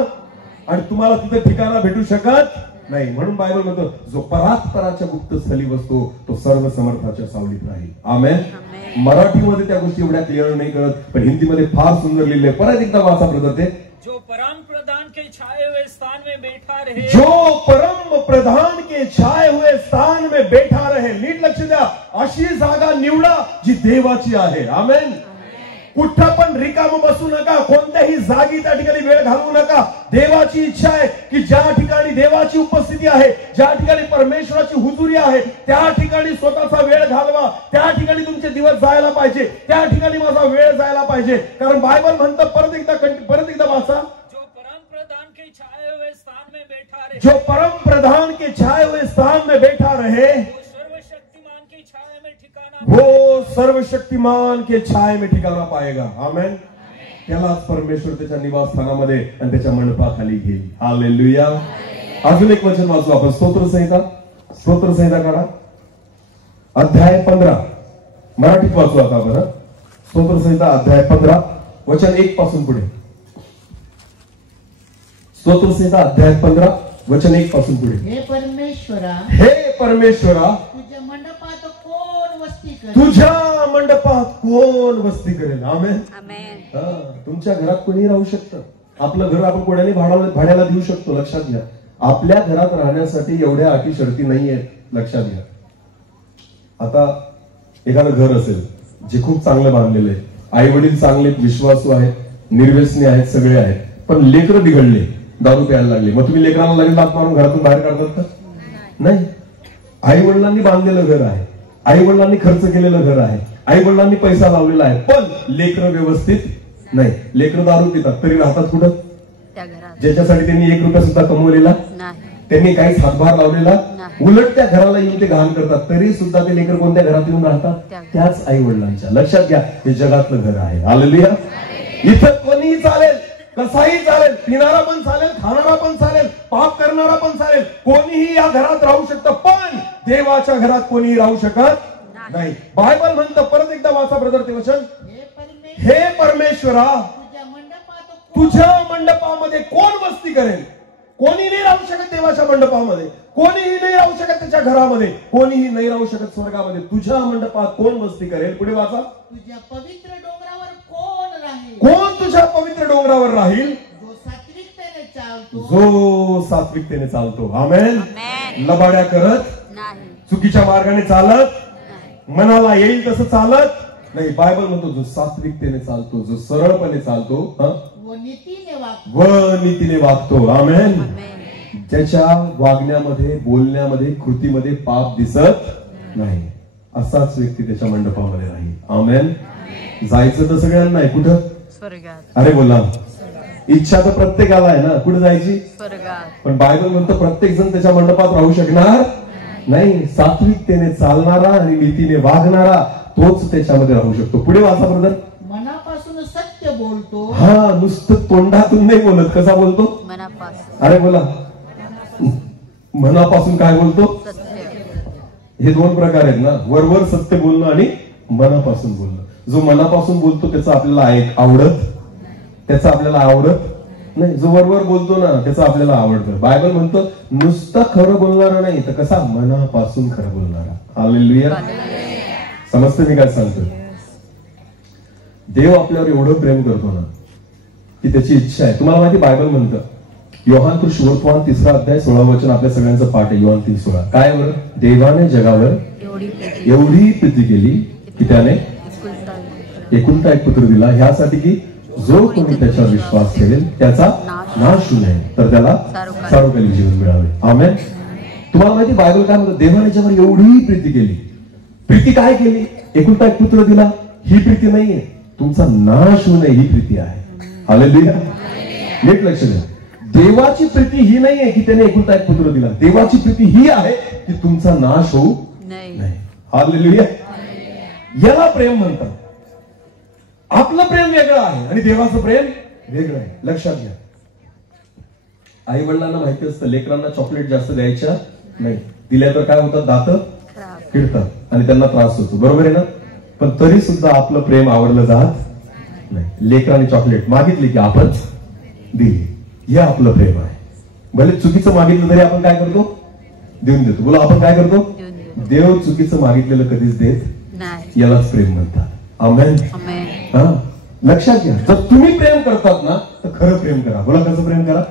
आणि तुम्हाला तिथे ठिकाणा भेटू शकत नाही म्हणून बायबल म्हणतो जो परात्पराच्या गुप्त स्थली बसतो तो सर्व समर्थाच्या सावलीत राहील आमेन मराठीमध्ये त्या गोष्टी एवढ्या क्लिअर नाही करत पण हिंदीमध्ये फार सुंदर लिहिले परत एकदा वाचा ब्रदर ते जो परम प्रधान के छाए हुए स्थान में बैठा रहे जो परम प्रधान के छाए हुए स्थान में बैठा रहे नीट लक्ष द्या अशी जागा निवडा जी देवाची आहे आमेन कुठं पण रिकाम बसू नका कोणत्याही जागी त्या ठिकाणी वेळ घालवू नका देवाची इच्छा आहे की ज्या ठिकाणी देवाची उपस्थिती आहे ज्या ठिकाणी परमेश्वराची हुजुरी आहे त्या ठिकाणी स्वतःचा वेळ घालवा त्या ठिकाणी तुमचे दिवस जायला पाहिजे त्या ठिकाणी माझा वेळ जायला पाहिजे कारण बायबल म्हणतं परत एकदा वाचा जो परम प्रधान के छाए हुए स्थान में बैठा रहे जो परम प्रधान के छाए हुए स्थान में बैठा रहे वो सर्वशक्तिमान की छाए में ठिकाना वो सर्वशक्तिमान के छाये में ठिकाणा पाएगा. आमेन. त्यालाच परमेश्वर त्याच्या निवासस्थानामध्ये आणि त्याच्या मंडपाखाली घेईल. हालेलुया. अजून एक वचन वाचू आपण. स्तोत्रसंहिता काढा, अध्याय 15. मराठीत वाचू आता आपण. स्तोत्रसंहिता अध्याय 15 वचन 1 पासून पुढे. स्तोत्रसंहिता अध्याय 15 वचन 1 पासून पुढे. हे परमेश्वरा, तुझ्या मंडपात कोण वस्ती करेल? तुझ्या मंडपात कोण वस्ती करेल? आमेन. आमेन. तुमच्या घरात कोणी राहू शकतं. आपलं घर आपण कोणाने भाड्याला देऊ शकतो. लक्षात घ्या, आपल्या घरात राहण्यासाठी एवढ्या अटी शर्ती नाहीये. लक्षात घ्या. आता एखादं घर असेल जे खूप चांगलं बांधलेलं आहे, आई वडील चांगले विश्वासू आहेत, निर्व्यसनी आहेत, सगळे आहेत, पण लेकरं बिघडले, दारू प्यायला लागले, मग तुम्ही लेकरांना लगेच लाथ मारून घरातून बाहेर काढतात का? नाही. आई वडिलांनी बांधलेलं घर आहे, आई वडिलांनी खर्च केलेलं घर आहे, आई वडिलांनी पैसा लावलेला आहे, पण लेकरं व्यवस्थित नाही. लेकरं दारू पितात तरी राहतात कुठं? त्या घरात ज्याच्यासाठी त्यांनी 1 रुपया सुद्धा कमवलेला नाही, त्यांनी काहीच हातभार लावलेला नाही. उलट त्या घराला येऊन ते घाण करतात, तरी सुद्धा ते लेकर कोणत्या घरात येऊन राहतात? त्याच आई वडिलांच्या. लक्षात घ्या, हे जगातलं घर आहे. हालेलुया. इथं कोणीही चालेल, कसाही चालेल, पिणारा पण चालेल, खाणारा पण चालेल, पाप करणारा पण चालेल, कोणीही या घरात राहू शकतं, पण देवाच्या घरात कोणीही राहू शकत नाही. बायबल म्हणतं, परत एकदा वाचा ब्रदर ते वचन. हे परमेश्वरा, तुझ्या मंडपामध्ये कोण वस्ती करेल? कोणी नाही राहू शकत देवाच्या मंडपामध्ये, कोणीही नाही राहू शकत त्याच्या घरामध्ये, कोणीही नाही राहू शकत स्वर्गामध्ये. तुझ्या मंडपात कोण वस्ती करेल? पुढे वाचा. तुझ्या पवित्र डोंगरावर कोण राहील? कोण तुझ्या पवित्र डोंगरावर राहील? जो सात्विकतेने चालतो, जो सात्विकतेने चालतो. आमेन. आमेन. लबाड्या करत नाही, चुकीच्या मार्गाने चालत नाही. मनाला येईल तसं चालत नाही. बायबल म्हणतो, जो सात्विकतेने चालतो, जो सरळपणे चालतो व नीतीने वागतो, व नीतीने वागतो. आमेन. आमेन. ज्याच्या वागण्यामध्ये, बोलण्यामध्ये, कृतीमध्ये पाप दिसत नाही, असाच व्यक्ती त्याच्या मंडपामध्ये राहील. आमेन. जायचं तर सगळ्यांना आहे. कुठं? स्वर्गात. अरे बोला. इच्छा तर प्रत्येकाला आहे ना, कुठे जायची? स्वर्गात. पण बायबल म्हणतो, प्रत्येक जण त्याच्या मंडपात राहू शकणार नाही. सात्विकतेने चालणारा आणि नीतीने वागणारा तोच त्याच्यामध्ये राहू शकतो. पुढे वाचा ब्रदर. मनापासून सत्य बोलतो. हा, नुसतं तोंडातून नाही बोलत. कसा बोलतो? मनापासून. अरे बोला. मनापासून काय बोलतो? सत्य. हे 2 प्रकार आहेत ना, वरवर सत्य बोलणं आणि मनापासून बोलणं. जो मनापासून बोलतो त्याचं आपल्याला आवडत नाही. जो वरवर बोलतो ना त्याचं आपल्याला आवडतं. बायबल म्हणतं, नुसतं खरं बोलणारा नाही, तर कसा? मनापासून खरं बोलणारा. हालेलुया. समजतं मी काय सांगतो? देव आपल्यावर एवढं प्रेम करतो ना की त्याची इच्छा आहे. तुम्हाला माहिती, बायबल म्हणतं, योहान सुवर्तमान 3 अध्याय 16 वचन आपल्या सगळ्यांचं पाठ आहे. योहान 3:16. काय बरं? देवाने जगावर एवढी प्रीती केली की त्याने एकुलता एक पुत्र दिला, ह्यासाठी की जो कोणी त्याच्यावर विश्वास ठेवेल त्याचा नाश होऊ नये, तर त्याला सार्वकालिक जीवन मिळावे. आमेन. तुम्हाला माहिती, बायबल काय म्हणतं? देवाने जगावर एवढी प्रीती केली. प्रीती काय केली? एकुलता एक पुत्र दिला. ही प्रीती नाहीये तुमचा नाश होऊ नये, ही प्रीती आहे. हालेलुया. नीट लक्ष द्या. देवाची प्रीती ही नाहीये की त्याने एकुलता एक पुत्र दिला. देवाची प्रीती ही आहे की तुमचा नाश होऊ नाही. हालेलुया. याला प्रेम म्हणतात. आपलं प्रेम वेगळं आहे आणि देवाचं प्रेम वेगळं आहे. लक्षात घ्या. आई वडिलांना माहिती असतं लेकरांना चॉकलेट जास्त द्यायच्या नाही. दिल्या तर काय होतात? दात किडतात आणि त्यांना त्रास होतो. बरोबर आहे ना? पण तरी सुद्धा आपलं प्रेम आवडलं जात नाही. लेकरांनी चॉकलेट मागितली की आपण दिली. हे आपलं प्रेम आहे. भले चुकीचं मागितलं तरी आपण काय करतो? देऊन देतो. बोला, आपण काय करतो? देव चुकीचं मागितलेलं कधीच देत नाही. यालाच प्रेम म्हणतात. आमेन. हा, लक्षात घ्या. जर तुम्ही प्रेम करतात ना तर खरं प्रेम करा. बोला, कसं प्रेम करा?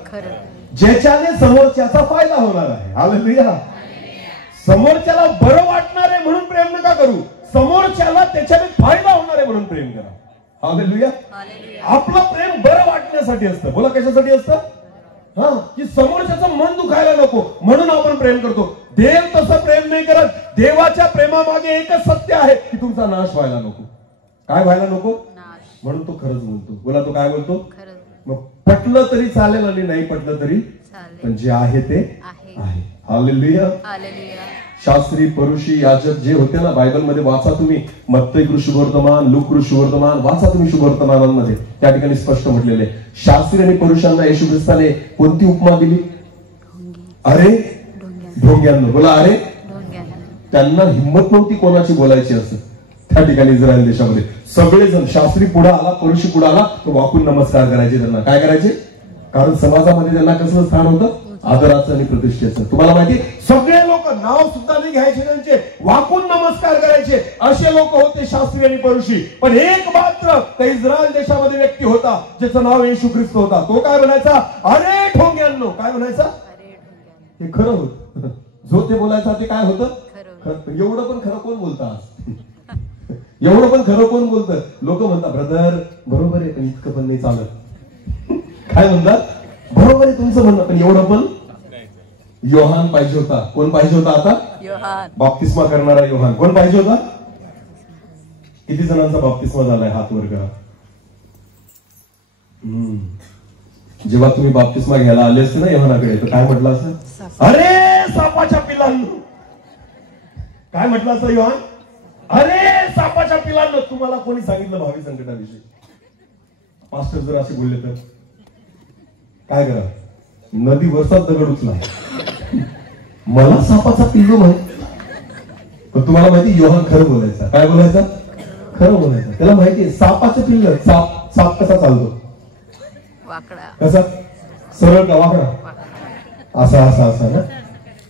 ज्याच्याने समोरच्याचा फायदा होणार आहे. हालेलुया. समोरच्याला बरं वाटणार आहे म्हणून प्रेम नका करू. समोरच्याला त्याच्याने फायदा होणार आहे म्हणून प्रेम करा. हालेलुया. आपलं प्रेम बरं वाटण्यासाठी असतं. बोला, कशासाठी असतं? हा, की समोरच्याचं मन दुखायला नको म्हणून आपण प्रेम करतो. देव तसं प्रेम नाही करत. देवाच्या प्रेमामागे एकच सत्य आहे की तुमचा नाश व्हायला नको. काय व्हायला नको? म्हणून तो खरंच बोलतो. बोला, तो काय बोलतो? मग पटलं तरी चालेल आणि नाही पटलं तरी, पण जे आहे ते आहे. हालेलुया. शास्त्री, परुषी, याजक जे होते ना, बायबलमध्ये वाचा तुम्ही, मत्तई शुभवर्तमान, लूक शुभवर्तमान, वाचा तुम्ही शुभवर्तमानांमध्ये, त्या ठिकाणी स्पष्ट म्हटलेले शास्त्री आणि परुषांना येशू ख्रिस्ताने कोणती उपमा दिली? अरे ढोंग्यांना. बोला अरे. त्यांना हिंमत नव्हती कोणाची बोलायची असं. त्या ठिकाणी इस्रायल देशामध्ये सगळेजण, शास्त्री पुढे आला, परुषी पुढे आला, तो वाकून नमस्कार करायचे. त्यांना काय करायचे? कारण समाजामध्ये त्यांना कसलं स्थान होतं? आदराचं आणि प्रतिष्ठेचं. तुम्हाला माहिती, सगळे लोक नाव सुद्धा नाही घ्यायचे त्यांचे, वाकून नमस्कार करायचे, असे लोक होते शास्त्री आणि परुषी. पण एक मात्र त्या इस्रायल देशामध्ये व्यक्ती होता ज्याचं नाव येशू ख्रिस्त होता. तो काय म्हणायचा? अरे ढोंग्यांनो. काय म्हणायचा? हे खरं होत. जो ते बोलायचा ते काय होतं? एवढं पण खरं कोण बोलतात? एवढं पण खरं कोण बोलतं? लोक म्हणतात ब्रदर बरोबर आहे, पण इतकं पण नाही चालत. काय म्हणतात? बरोबर आहे तुमचं म्हणणं, पण एवढं पण. योहान पाहिजे होता. कोण पाहिजे होता? आता बाप्तिस्मा करणारा योहान. कोण पाहिजे होता? किती जणांचा बाप्तिस्मा झालाय? हात वर करा. जेव्हा तुम्ही बाप्तिस्मा घ्यायला आले असते ना योहानाकडे, तर काय म्हटलं असं? अरे सापाच्या पिलांनो. काय म्हटलं असं योहान? अरे सापाच्या पिलांनो. तुम्हाला कोणी सांगितलं भावी संकटाविषयी? पास्टर जर असे बोलले तर काय करा? नदी वरचा दगड उचला. मला सापाचा पिल्लू माहिती. पण तुम्हाला माहिती, योहान खरं बोलायचा. काय बोलायचा? खरं बोलायचं. त्याला माहितीये सापाचं पिल्ल. साप कसा चालतो? कसा? सरळ का वाकडा? असा असा असा ना.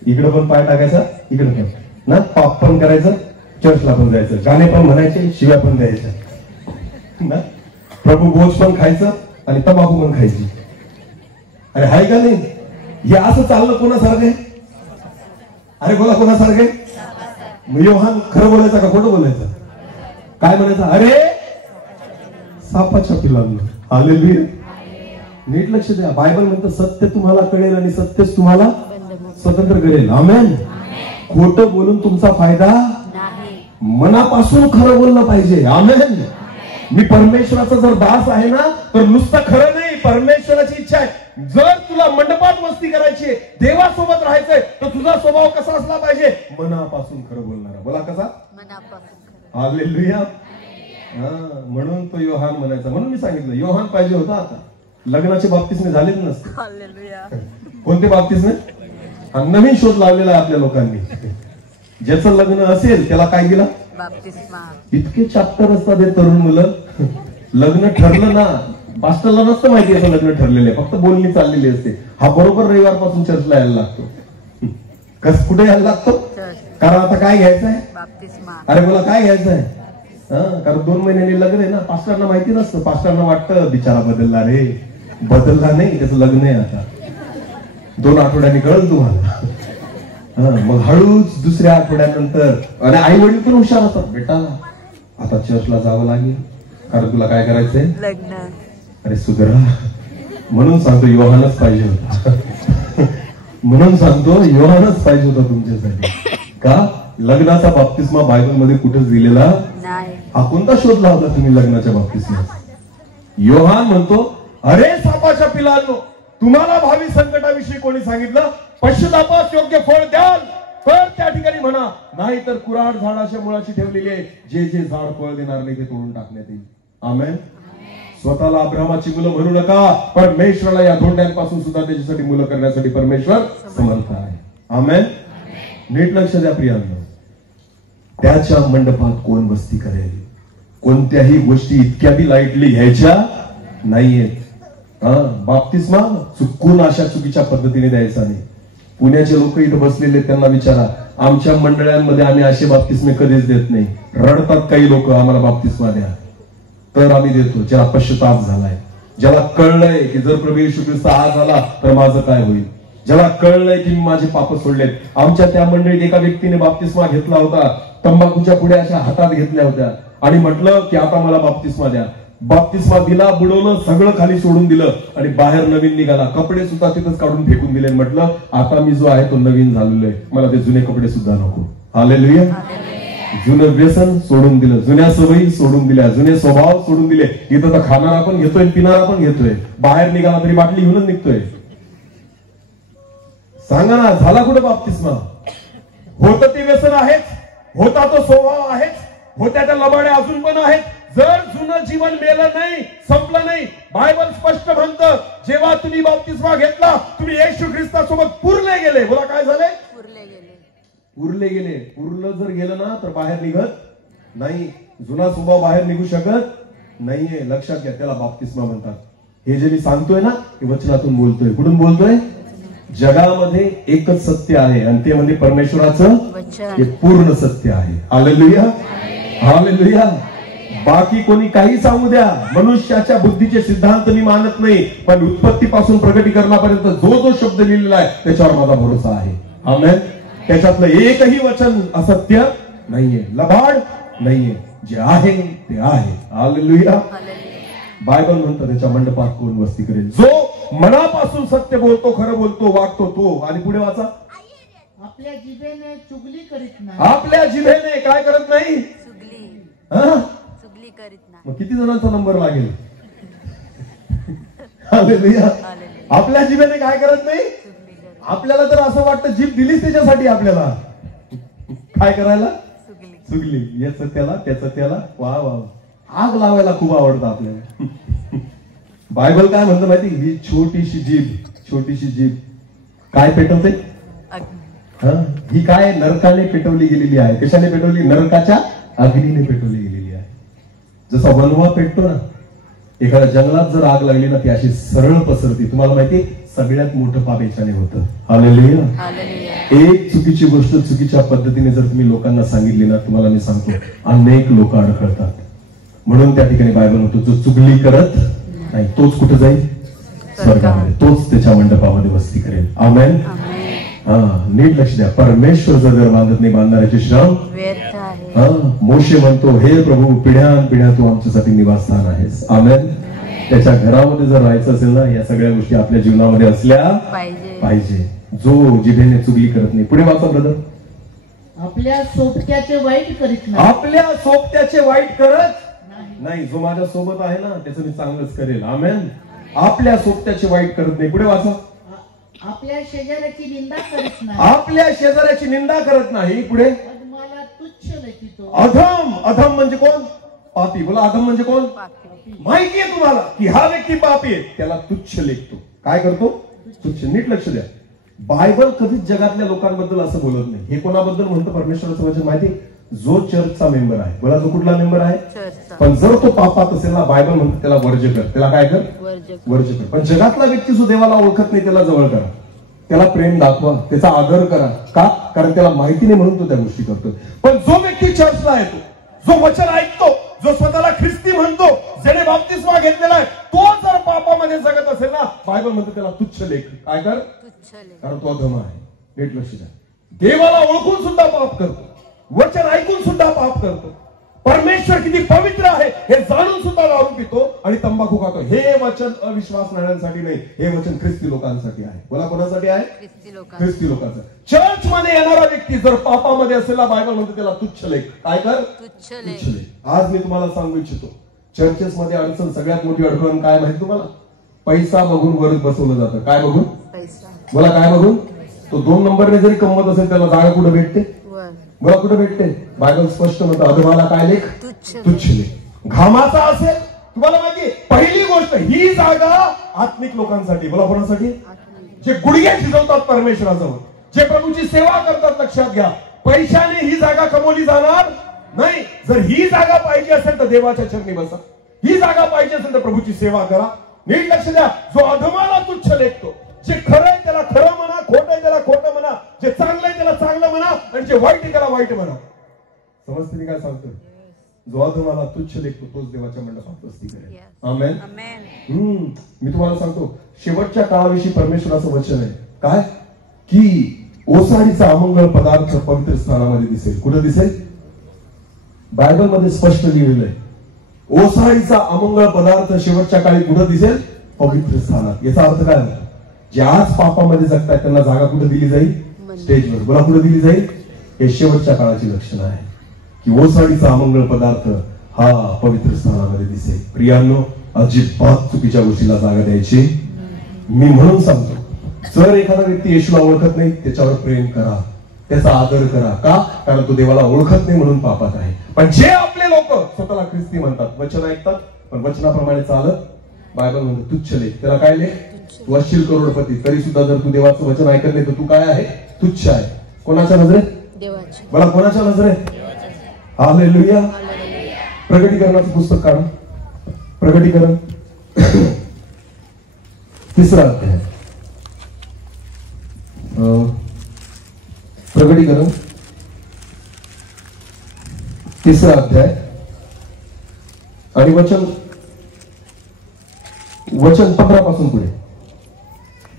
इकडे पण पाय टाकायचा, इकडे पण ना. पाप पण करायचं, चर्चला पण जायचं, गाणे पण म्हणायचे, शिव्या पण द्यायच्या ना. प्रभू भोज पण खायचं आणि तंबाखू पण खायची. अरे हाय का नाही? हे असं चाललं कोणासारखं आहे? अरे बोला कोणासारखं आहे? योहान खरं बोलायचं का खोटं बोलायचं? काय म्हणायचं? अरे सापाच्या पिलांना. हालेलुया. नीट लक्ष द्या. बायबल म्हणतं सत्य तुम्हाला कळेल आणि सत्यच तुम्हाला स्वतंत्र करेल. आमेन. खोटं बोलून तुमचा फायदा नाही. मनापासून खरं बोललं पाहिजे. आमेन. मी परमेश्वराचा जर दास आहे ना, तर नुसतं खरं नाही, परमेश्वराची इच्छा आहे. जर तुला मंडपात मस्ती करायची, देवासोबत राहायचंय, तर तुझा स्वभाव कसा असला पाहिजे? मनापासून खरं बोलणारा. बोला कसा? मनापासून. हालेलुया. म्हणून तो योहान म्हणायचा. म्हणून मी सांगितलं योहान पाहिजे होता. आता लग्नाचे बाप्तिस्मे झालेच नसते. कोणते बाप्तिस्मे? नवीन शोध लावलेला आहे आपल्या लोकांनी. ज्याचं लग्न असेल त्याला काय दिला? बाप्तिस्मा. इतके चॅप्टर असतात हे तरुण मुलं. लग्न ठरलं ना, पास्टरला नसतं माहिती असं लग्न ठरलेलं आहे, फक्त बोलणी चाललेली असते. हा बरोबर रविवारपासून चर्चला यायला लागतो. कुठे यायला लागतो? कारण आता काय घ्यायचं आहे? बाप्तिस्मा. अरे बोला काय घ्यायचं आहे? कारण 2 महिन्यांनी लग्न आहे ना. पास्टरना माहिती नसतं. पास्टरना वाटतं बिचारा बदलला रे. बदलला नाही, त्याचं लग्न आहे आता. 2 आठवड्यांनी कळलं तुम्हाला. मग हळूच दुसऱ्या आठवड्यानंतर. आणि आई वडील पण हुशार असतात. बेटा आता चर्चला जावं लागेल, कारण तुला काय करायचंय? लग्न. अरे सुधरा. म्हणून सांगतो योहानच पाहिजे होता. म्हणून सांगतो योहानच पाहिजे होता तुमच्यासाठी. का? लग्नाचा बाप्तिस्मा बायबल मध्ये कुठेच दिलेला नाही. हा कोणता शोध लावला तुम्ही लग्नाच्या बाप्तिस्मा? योहान म्हणतो अरे सापाच्या पिलांनो, तुम्हाला भावी संकटाविषयी कोणी सांगितलं? पश्चातापास योग्य फळ द्याल तर त्या ठिकाणी म्हणा, नाही तर कुऱ्हाड झाडाच्या मुळाची ठेवलेली आहे. जे जे झाड फळ देणार नाही ते तोडून टाकण्यात येईल. आमेन. स्वतःला अब्राहामाची मुलं म्हणू नका. परमेश्वराला या धोंड्यांपासून सुद्धा त्याच्यासाठी मुलं करण्यासाठी परमेश्वर समर्थ आहे. आमेन. नीट लक्ष द्या प्रियांनो. त्याच्या मंडपात कोण वस्ती करेल? कोणत्याही गोष्टी इतक्या बी लाईटली घ्यायच्या नाहीयेत. बाप्तिस्मा चुकून अशा चुकीच्या पद्धतीने द्यायचा नाही. पुण्याचे लोक इथं बसलेले, त्यांना विचारा, आमच्या मंडळांमध्ये आम्ही असे बाप्तिस्मे कधीच देत नाही. रडतात काही लोक, आम्हाला बाप्तिस्मा द्या. तर आम्ही देतो ज्याला पश्चाताप झालाय, ज्याला कळलंय की जर प्रभू येशू ख्रिस्त आज आला तर माझं काय होईल, ज्याला कळलंय की मी माझे पाप सोडलेत. आमच्या त्या मंडळीत एका व्यक्तीने बाप्तिस्मा घेतला होता. तंबाखूच्या पुढे अशा हातात घेतल्या होत्या आणि म्हटलं की आता मला बाप्तिस्मा द्या. बाप्तिस्मा दिला, बुडवलं, सगळं खाली सोडून दिलं आणि बाहेर नवीन निघाला. कपडे सुद्धा तिथंच काढून फेकून दिले. म्हटलं आता मी जो आहे तो नवीन झालेलो आहे, मला ते जुने कपडे सुद्धा नको. हालेलुया. जुनं व्यसन सोडून दिलं, जुन्या सवयी सोडून दिल्या, जुने स्वभाव सोडून दिले. इथं तर खाणारा पण घेतोय, पिणारा पण घेतोय, बाहेर निघाला तरी बाटली घेऊनच निघतोय. सांगा ना, झाला कुठे बाप्तिस्मा? होतं ते व्यसन आहेच, होता तो स्वभाव आहेच, होत्या त्या लबाड्या अजून पण आहेत. जर जुनं जीवन मेलं नाही, संपलं नाही, बायबल स्पष्ट म्हणतं जेव्हा तुम्ही बाप्तिस्मा घेतला तुम्ही येशू ख्रिस्तासोबत पुरले गेले. बोला काय झाले? पुरले गेले. पुरलं जर गेलं ना तर बाहेर निघत नाही. जुना स्वभाव बाहेर निघू शकत नाहीये. लक्षात घ्या, त्याला बाप्तिस्मा म्हणतात. हे जे मी सांगतोय ना हे वचनातून बोलतोय. कुठून बोलतोय? जगामध्ये एकच सत्य आहे आणि ते म्हणजे परमेश्वराचं हे पूर्ण सत्य आहे. Hallelujah, hallelujah. बाकी कोणी काही सांगू द्या, मनुष्याच्या बुद्धीचे सिद्धांत मी मानत नाही, पण उत्पत्तीपासून प्रकटीकरणापर्यंत जो जो शब्द लिहिलेला आहे त्याच्यावर माझा भरोसा आहे. आमेन. त्याच्यातलं एकही वचन असत्य नाहीये, लबाड नाहीये. जे आहे ते आहे. हालेलुया. बायबल म्हणतं त्याच्या मंडपात कोण वस्ती करेल? जो मनापासून सत्य बोलतो, खरं बोलतो, वागतो तो. आणि पुढे वाचा. आपल्या जिभेने चुगली करीत नाही. आपल्या जिभेने काय करत नाही? चुगली करीत नाही. मग किती जणांचा नंबर लागेल? हालेलुया. आपल्या जिभेने काय करत नाही? आपल्याला तर असं वाटतं जीभ दिलीच त्याच्यासाठी आपल्याला काय करायला? चुगली. याच त्याला, त्याच त्याला. वा वा. आग लावायला खूप आवडतं आपल्याला. बायबल काय म्हणतं माहिती? ही छोटीशी जीभ, छोटीशी जीभ काय पेटवते? ही काय नरकाने पेटवली गेलेली आहे. कशाने पेटवली? नरकाच्या अग्नीने पेटवली गेलेली आहे. जसा वनवा पेटतो ना, एखाद्या जंगलात जर आग लागली ना ती अशी सरळ पसरती. तुम्हाला माहिती सगळ्यात मोठं पाप याच्याने होतं. हालेलुया. एक चुकीची गोष्ट चुकीच्या पद्धतीने जर तुम्ही लोकांना सांगितली ना, तुम्हाला मी सांगतो अनेक लोक अडखळतात. म्हणून त्या ठिकाणी बायबल म्हणतो जो चुगली करत नाही तोच कुठे जाईल? स्वर्गामध्ये. तोच त्याच्या मंडपामध्ये वस्ती करेल. आमेन. नीट लक्ष द्या. परमेश्वर जर घर बांधत नाही, बांधणाऱ्याचे श्रम व्यर्थ आहे. मोशे म्हणतो हे प्रभू पिढ्यान पिढ्या तू आमच्यासाठी निवासस्थान आहेस. आमेन. त्याच्या घरामध्ये जर राहायचं असेल ना, या सगळ्या गोष्टी आपल्या जीवनामध्ये असल्या पाहिजे. जो जिभेने चुगली करत नाही. पुढे वाचा ब्रदर. आपल्या सोबत्याचे वाईट करीत नाही. आपल्या सोबत्याचे वाईट करत नाही. जो माझ्या सोबत आहे ना त्याचं मी चांगलंच करेल. आमेन. आपल्या सोबत्याचे वाईट करत नाही. पुढे वाचा. आपल्या शेजाऱ्याची निंदा करीत नाही. आपल्या शेजाऱ्याची निंदा करत नाही. पुढे. अधमाला तुच्छ लेखितो. अधम. अधम म्हणजे कोण? पापी. बोला अधम म्हणजे कोण? माहितीये तुम्हाला की हा व्यक्ती पापी आहे, त्याला तुच्छ लेखतो. काय करतो? तुच्छ. नीट लक्ष द्या. बायबल कधीच जगातल्या लोकांबद्दल असं बोलत नाही. हे कोणाबद्दल म्हणतं परमेश्वराचं वचन माहिती? जो चर्चचा मेंबर आहे. बोला जो कुठला मेंबर आहे? पण जर तो पापात असेल ना, बायबल म्हणतो त्याला वर्ज्य कर. त्याला काय कर? वर्ज्य कर. पण जगातला व्यक्ती जो देवाला ओळखत नाही त्याला जवळ करा, त्याला प्रेम दाखवा, त्याचा आदर करा. का? कारण त्याला माहिती नाही म्हणून तो त्या गोष्टी करतो. पण जो व्यक्ती चर्चला येतो, जो वचन ऐकतो, जो स्वतःला ख्रिस्ती म्हणतो, ज्याने बाप्तिस्मा घेतलेला आहे, तो जर पापामध्ये जगत असेल ना, बायबल म्हणतो त्याला तुच्छ लेख. काय कर? कारण तो अधम आहे. नीट लक्ष द्या. देवाला ओळखून सुद्धा पाप करतो, वचन ऐकून सुद्धा पाप करतो, परमेश्वर किती पवित्र आहे हे जाणून सुद्धा दारू पितो आणि तंबाखू खातो. हे वचन अविश्वासणाऱ्यांसाठी नाही, हे वचन ख्रिस्ती लोकांसाठी आहे. बोला कोणासाठी आहे? ख्रिस्ती लोकांसाठी. चर्च मध्ये येणारा व्यक्ती जर पापामध्ये असेल ना, बायबल म्हणतो त्याला तुच्छ लेख. काय कर? तुच्छ लेख. आज मी तुम्हाला सांगू इच्छितो, चर्चेस मध्ये अडचण, सगळ्यात मोठी अडचण काय माहिती तुम्हाला? पैसा बघून वर बसवलं जातं. काय बघून? बोला काय बघून? तो 2 नंबरने जरी कमवत असेल त्याला जागा कुठे भेटते? बोला कुठे भेटते? बायबल स्पष्ट म्हणतो अधमाला काय लेख? तुच्छ लेख. घामाचा असेल, तुम्हाला माहितीये पहिली गोष्ट ही जागा आत्मिक लोकांसाठी. बोला कोणासाठी? जे गुडघे शिजवतात परमेश्वराजवळ, जे प्रभूची सेवा करतात. लक्षात घ्या, पैशाने ही जागा कमवली जाणार नाही. जर ही जागा पाहिजे असेल तर देवाच्या चरणी बसा. ही जागा पाहिजे असेल तर प्रभूची सेवा करा. नीट लक्ष द्या. जो अधमाला तुच्छ लेखतो, जे खरं आहे त्याला खरं म्हणा, खोट आहे त्याला खोटं म्हणा, जे चांगलं आहे त्याला चांगलं म्हणा आणि जे वाईट आहे त्याला वाईट म्हणा. समजते मी काय सांगतोय? जो अधमाला तुच्छ लेखतो तोच देवाच्या मंडपात वस्ती करेल. आमेन. मी तुम्हाला सांगतो शेवटच्या काळाविषयी परमेश्वराचं वचन आहे. काय? की ओसाडीचा अमंगळ पदार्थ पवित्र स्थानामध्ये दिसेल. कुठं दिसेल? बायबल मध्ये स्पष्ट लिहिलेलं आहे. ओसाडीचा अमंगळ पदार्थ शेवटच्या काळी कुठं दिसेल? पवित्र स्थानात. याचा अर्थ काय होतो? जे आज पापामध्ये जगतात त्यांना जागा कुठे दिली जाईल? स्टेजवर. बोला कुठे दिली जाईल? हे शेवटच्या काळाची लक्षणं आहे की ओसाडीचा अमंगळ पदार्थ हा पवित्र स्थानामध्ये दिसेल. प्रियांनो, अजिबात चुकीच्या गोष्टीला जागा द्यायची. मी म्हणून सांगतो, जर एखादा व्यक्ती येशूला ओळखत नाही त्याच्यावर प्रेम करा, त्याचा आदर करा. का? कारण तो देवाला ओळखत नाही म्हणून पापात आहे. पण जे आपले लोक स्वतःला ख्रिस्ती म्हणतात, वचन ऐकतात पण वचनाप्रमाणे चालत, बायबल म्हणतो तुच्छ लेख. त्याला काय लेख? तू असशील करोडपती, तरी सुद्धा जर तू देवाचं वचन ऐकत नाही तर तू काय आहे? तुच्छ आहे. कोणाच्या नजरेत? देवाची. मला कोणाच्या नजरेत? हालेलुया. प्रगटीकरणाचं पुस्तक काढा. प्रगटीकरण 3रा अध्याय. प्रगटीकरण 3रा अध्याय आणि वचन 15 पासून पुढे.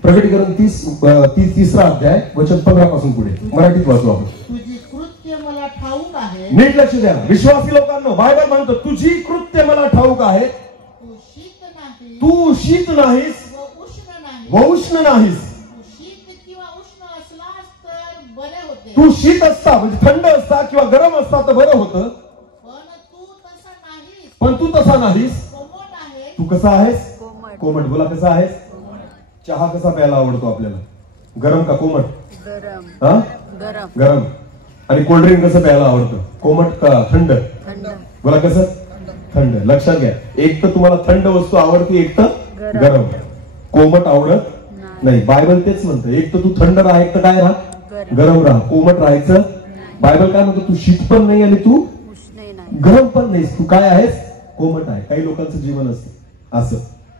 प्रगटीकरण 3रा अध्याय वचन 15 पासून पुढे. मराठीत वाचू आपण. तुझी कृत्य मला ठाऊक आहे. नीट लक्ष द्या विश्वासी लोकांनो. बायबल म्हणतो तुझी कृत्य मला ठाऊक आहे. तू शीत नाही तू शीत नाहीस व उष्ण नाही. व उष्ण नाहीस. तू शीत किंवा उष्ण असलास तर बरे होते. तू शीत असता म्हणजे थंड असता किंवा गरम असता तर बरं होतं. पण तू तसा नाहीस. पण तू तसा नाहीस. कोमट आहे. तू कसा आहेस? कोमट. कोमट. बोला कसा आहेस? चहा कसा प्यायला आवडतो आपल्याला? गरम का कोमट? गरम. हा गरम. गरम. आणि कोल्ड्रिंक कसं प्यायला आवडतं? कोमट का थंड? थंड. बोला कसं? थंड. लक्षात घ्या, एक तर तुम्हाला थंड वस्तू आवडते, एक तर गरम. कोमट आवडत नाही. बायबल तेच म्हणतं, एक तर तू थंड राहा, एक तर काय राहा? गरम राहा. कोमट राहायचं. बायबल काय म्हणतो? तू शीत पण नाही आणि तू उष्णही नाही. गरम पण नाहीस. तू काय आहेस? कोमट आहे. काही लोकांचं जीवन असतं असं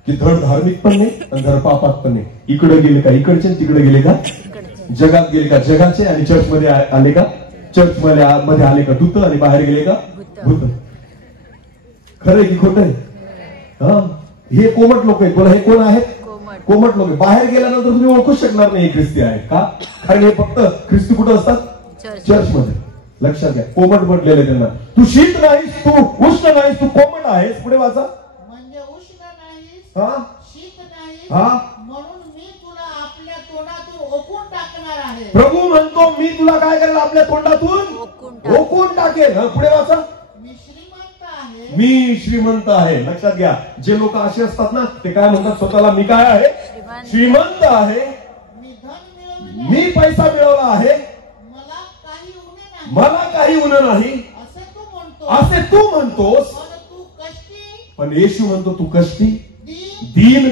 की धड धार्मिक पण नाही आणि धड पापात पण नाही. इकडे गेले का इकडचे, तिकडे गेले का जगात गेले का जगाचे, आणि चर्च मध्ये आले का चर्च मध्ये आले का दूत, आणि बाहेर गेले का भूत. खरं आहे की खोटं आहे? हा, हे कोमट लोक आहेत. बोला हे कोण आहेत? कोमट लोक. बाहेर गेल्यानंतर तुम्ही ओळखू शकणार नाही ख्रिस्ती आहे. का? कारण हे फक्त ख्रिस्ती कुठं असतात? चर्च मध्ये. लक्षात घ्या, कोमट म्हटलेले त्यांना. तू शीत नाहीस, तू उष्ण नाहीस, तू कोमट आहेस. पुढे वाचा. म्हणजे उष्ण नाहीस, हा शीत नाहीस, हा. म्हणून मी तुला आपल्या तोंडातून ओकून टाकणार आहे. प्रभू म्हणतो मी तुला काय करेल? आपल्या तोंडातून ओकून टाकेल. पुढे वाचा. मी श्रीमंत आहे. मी श्रीमंत आहे. लक्षात घ्या, जे लोक असे असतात ना ते काय म्हणतात स्वतःला? मी काय आहे? श्रीमंत आहे. मी धन मिळवले. मी पैसा मिळवला आहे. मला काही उणे नाही. मला काही उणं नाही असे तू म्हणतो. असे तू म्हणतोस. पण तू कष्टी, पण येशू म्हणतो तू कष्टी, दीन, दीन,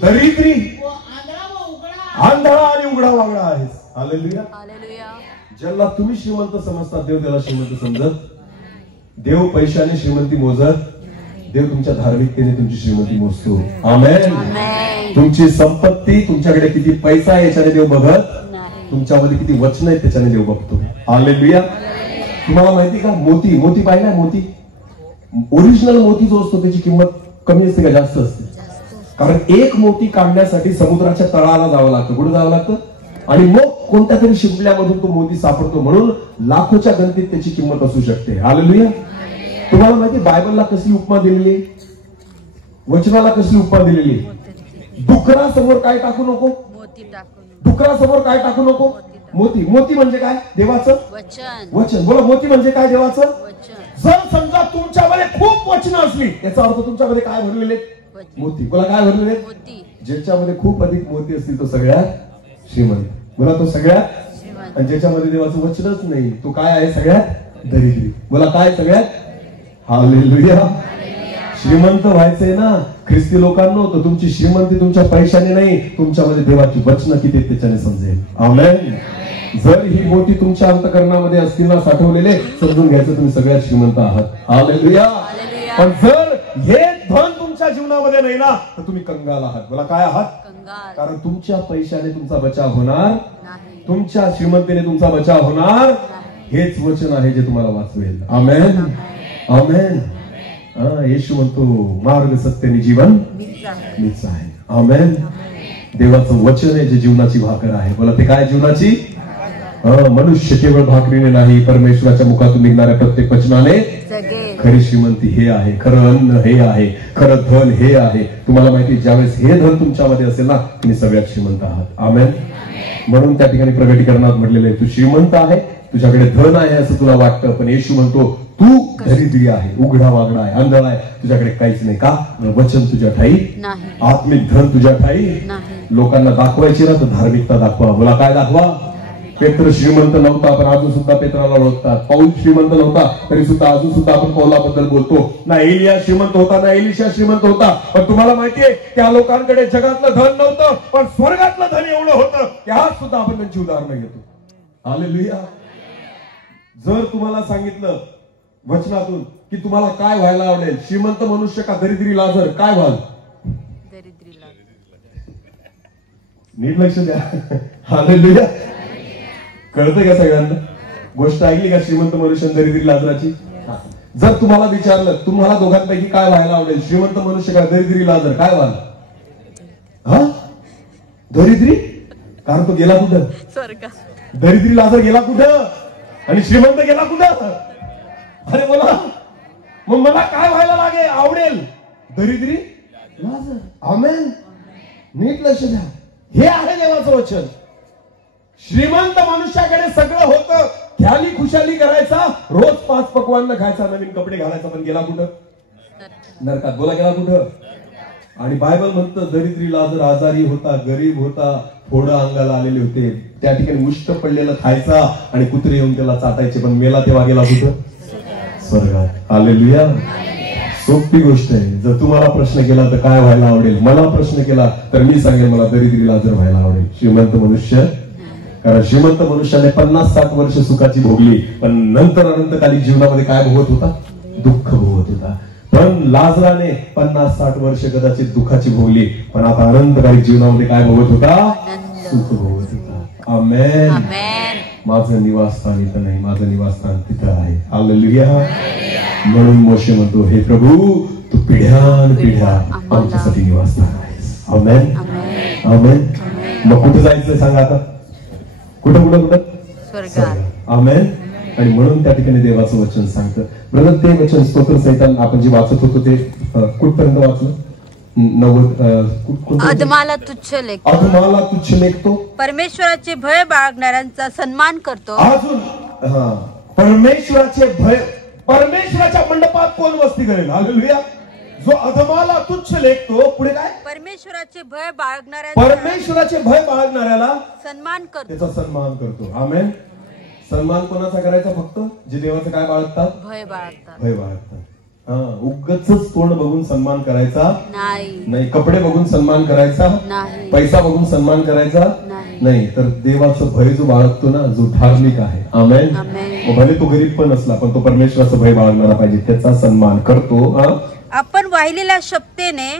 दरिद्री, व आंधळा व उघडा, आंधळा आणि उघडा वागडा आहेस. हालेलुया. हालेलुया. ज्याला तुम्ही श्रीमंत समजता देव त्याला श्रीमंत समजत. देव पैशाने श्रीमंती मोजत. देव तुमच्या धार्मिकतेने तुमची श्रीमंती मोजतो. आमेन. आमेन. तुमची संपत्ती, तुमच्याकडे किती पैसा आहे याच्याने देव बघत नाही. तुमच्यामध्ये किती वचन आहेत त्याच्याने देव बघतो. हालेलुया. तुम्हाला माहिती का मोती पाहिलाय? मोती ओरिजिनल मोती जो असतो त्याची किंमत कमी असते का जास्त असते? कारण एक मोती काढण्यासाठी समुद्राच्या तळाला जावं लागतं. कुठे जावं लागतं? आणि मग कोणत्या तरी शिंपल्यामधून तो मोती सापडतो. म्हणून लाखोच्या गणतीत त्याची किंमत असू शकते. हालेलुया. तुम्हाला माहिती बायबलला कसली उपमा दिलेली? वचनाला कसली उपमा दिलेली? डुकरासमोर काय टाकू नको? मोती टाकून. डुकरासमोर काय टाकू नको? मोती. मोती म्हणजे काय? देवाचं वचन. वचन. बोला मोती म्हणजे काय? देवाचं वचन. जर समजा तुमच्यामध्ये खूप वचनं असली याचा अर्थ तुमच्यामध्ये काय भरलेले? मोती. बोला काय भरलेले? मोती. ज्याच्यामध्ये खूप अधिक मोती असतील तो सगळ्यात श्रीमंत. बोला तो सगळ्यात श्रीमंत. आणि ज्याच्यामध्ये देवाचं वचनच नाही तो काय आहे? सगळ्यात दरिद्री. बोला काय? सगळ्यात. हालेलुया. श्रीमंत व्हायचंय ना ख्रिस्ती लोकांनो, तर तुमची श्रीमंती तुमच्या पैशाने नाही, तुमच्यामध्ये देवाची वचनं किती त्याच्याने समजेल. आमेन. जर ही मोठी तुमच्या अंतःकरणामध्ये असतील ना साठवलेले, समजून घ्यायचं तुम्ही सगळ्यात श्रीमंत आहात. हालेलुया. पण जर हे धन तुमच्या जीवनामध्ये नाही ना तर तुम्ही कंगाल आहात. बोला काय आहात? कंगाल. कारण तुमच्या पैशाने तुमचा बचाव होणार नाही. तुमच्या श्रीमंतीने तुमचा बचाव होणार. हेच वचन आहे जे तुम्हाला वाचवेल. आमेन. आमेन. येशू म्हणतो मार्ग सत्य आणि जीवन मीच आहे. आमेन. देवाचं वचन आहे जे जीवनाची भाकर आहे. बोला ते काय? जीवनाची. मनुष्य केवळ भाकरीने नाही, परमेश्वराच्या मुखातून निघणाऱ्या प्रत्येक वचनाने खरी श्रीमंती हे आहे. खरं अन्न हे आहे. खरं धन हे आहे. तुम्हाला माहिती ज्यावेळेस हे धन तुमच्यामध्ये असेल ना तुम्ही सगळ्यात श्रीमंत आहात. आमेन. म्हणून त्या ठिकाणी प्रगटीकरणात म्हटलेलं आहे तू श्रीमंत आहे, तुझ्याकडे धन आहे असं तुला वाटतं, पण येशू म्हणतो तू दरिद्री आहे, उघडा वागडा आहे, आंधळा आहे, तुझ्याकडे काहीच नाही. का? वचन तुझ्या ठाई नाही. आत्मिक धन तुझ्या ठाई नाही. लोकांना दाखवायची ना तर धार्मिकता दाखवा. बोला काय दाखवा? पेत्र श्रीमंत नव्हता पण अजून सुद्धा पेत्राला ओळखतात. पाऊल श्रीमंत नव्हता तरी सुद्धा अजून सुद्धा आपण पौलाबद्दल बोलतो. ना एलिया श्रीमंत होता ना एलिशा श्रीमंत होता, पण तुम्हाला माहितीये त्या लोकांकडे जगातलं धन नव्हतं पण स्वर्गातलं धन एवढं होतं की आज सुद्धा आपण त्यांची उदाहरणं घेतो. हालेलुया. जर तुम्हाला सांगितलं वचनातून की तुम्हाला काय व्हायला आवडेल, श्रीमंत मनुष्य का दरिद्री लाजर, काय व्हाल? दरिद्रीला. नीट लक्ष द्या. हालेलुया. कळतं का सगळ्यांना? गोष्ट ऐकली का श्रीमंत मनुष्य दरिद्री लाजराची? जर तुम्हाला विचारलं तुम्हाला दोघांपैकी काय व्हायला आवडेल, श्रीमंत मनुष्य का दरिद्री लाजर, काय व्हाल? हा, दरिद्री. कारण तो गेला कुठं? स्वर्गात. दरिद्री लाजर गेला कुठं आणि श्रीमंत गेला कुठं? अरे बोला, मग मला काय व्हायला लागेल आवडेल? दरिद्री लाजर. आमेन. नीट लक्ष द्या. हे आहे देवाचं वचन. श्रीमंत मनुष्याकडे सगळं होतं, ख्याली खुशाली करायचा, रोज 5 पक्वान्न खायचा, नवीन कपडे घालायचा, पण गेला कुठं? नरकात. बोला, गेला कुठं? आणि बायबल म्हणतं दरिद्री लाजर आजारी होता, गरीब होता, फोडं अंगाला आलेले होते, त्या ठिकाणी उष्ट पडलेलं खायचा आणि कुत्रे येऊन त्याला चाटायचे, पण मेला तेव्हा गेला कुठं? स्वर्गात. हालेलुया. सोपी गोष्ट आहे. जर तुम्हाला प्रश्न केला तर काय व्हायला आवडेल, मला प्रश्न केला तर मी सांगेल मला दरिद्री लाजर व्हायला आवडेल. श्रीमंत मनुष्य, कारण श्रीमंत मनुष्याने 50-60 वर्ष सुखाची भोगली, पण नंतर अनंतकालिक जीवनामध्ये काय भोगत होता? दुःख भोगत होता. पण लाजराने 50-60 वर्ष कदाचित दुःखाची भोगली, पण आता अनंतकालिक जीवनामध्ये काय भोगत होता? सुख भोगत होता. आमेन. आमेन. माझं निवासस्थान इथं नाही, माझं निवासस्थान तिथं आहे. हालेलुया. म्हणून मोशे म्हणतो, हे प्रभू तू पिढ्यानपिढ्या आमच्यासाठी निवासस्थान आहेस. आमेन. आमेन. मग कुठे जायचं सांगा आता? कुठं कुठं कुठं? स्वर्गात. आमेन. आणि म्हणून त्या ठिकाणी देवाचं वचन सांगतं. ब्रदर, ते वचन स्तोत्र संहिता आपण जे वाचत होतो ते कुठपर्यंत वाचलं? 90. अधमाला तुच्छ लेखतो. अधमाला तुच्छ लेखतो. परमेश्वराचे भय बाळगणाऱ्यांचा सन्मान करतो. अजून परमेश्वराचे भय, परमेश्वराच्या मंडपात कोण वस्ती करेल? हालेलुया. जो अधमाला तुच्छ लेखतो, पुढे काय? परमेश्वराचे भय बाळगणाऱ्यांचा, परमेश्वराचे भय बाळगणाऱ्याला सन्मान करतो. त्याचा सन्मान करतो. आमेन. सन्मान कोणाचा करायचा? फक्त जे देवाचं काय बाळगतात? भय बाळगतात. भय बाळगतात. हा, उगाचच तोंड बघून सन्मान करायचा नाही, कपडे बघून सन्मान करायचा नाही, पैसा बघून सन्मान करायचा नाही. नाही, तर देवाचं भय जो बाळगतो ना, जो धार्मिक आहे, आमेन. आमेन. भले तो गरीब पण असला पण तो परमेश्वराचं भय बाळगणारा पाहिजे, त्याचा सन्मान करतो. आपण वाहिलेल्या शब्देने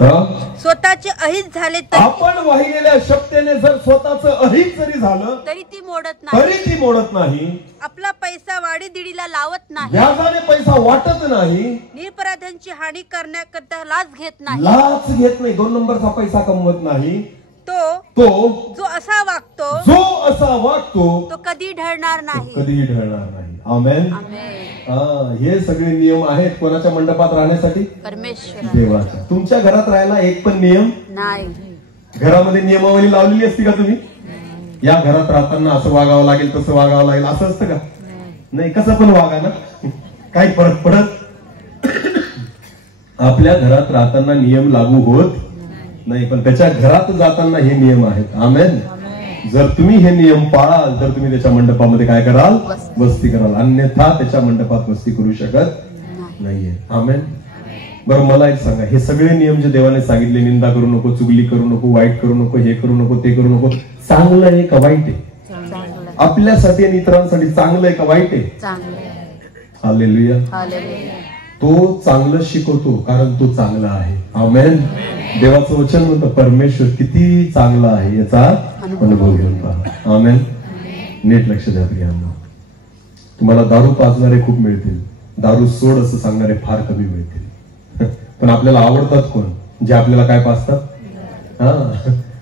स्वतःचे अहित झाले आपण वाहिलेल्या शब्देने जर स्वतःचं अहित जरी झालं तरी ती मोडत नाही. आपला पैसा वाढीदिडीला लावत नाही. व्याजाने पैसा वाटत नाही. निरपराध्यांची हानी करण्याकरता लाच घेत नाही. 2 नंबरचा पैसा कमवत नाही. तो जो असा वागतो तो कधी ढळणार नाही. आमेन. हे सगळे नियम आहेत कोणाच्या मंडपात राहण्यासाठी? परमेश्वर देवाच्या. तुमच्या घरात राहायला एक पण नियम नाही. घरामध्ये नियमावली लावलेली असती का तुम्ही? या घरात राहताना असं वागावं लागेल, तसं वागावं लागेल, असं असतं का? नाही. कसं पण वागा ना, काही फरक पडत. आपल्या घरात राहताना नियम लागू होत नाही, पण त्याच्या घरात जाताना हे नियम आहेत. आमेन. जर तुम्ही हे नियम पाळाल तर तुम्ही त्याच्या मंडपामध्ये काय कराल? वस्ती कराल. अन्यथा त्याच्या मंडपात वस्ती करू शकत नाहीये. आमेन. बरं, मला एक सांगा, हे सगळे नियम जे देवाने सांगितले, निंदा करू नको, चुगली करू नको, वाईट करू नको, हे करू नको, ते करू नको, चांगलं आहे का वाईट आहे? आपल्यासाठी आणि इतरांसाठी चांगलं आहे का वाईट आहे? हालेलुया. तो चांगलं शिकवतो कारण तो चांगला आहे. आमेन. देवाचं वचन म्हणतं परमेश्वर किती चांगला आहे याचा अनुभव घेऊन पहा. आमेन. नीट लक्ष द्या प्रियांनो. तुम्हाला दारू पाजणारे खूप मिळतील, दारू सोड असं सांगणारे फार कमी मिळतील. पण आपल्याला आवडतात कोण? जे आपल्याला काय पाजतात?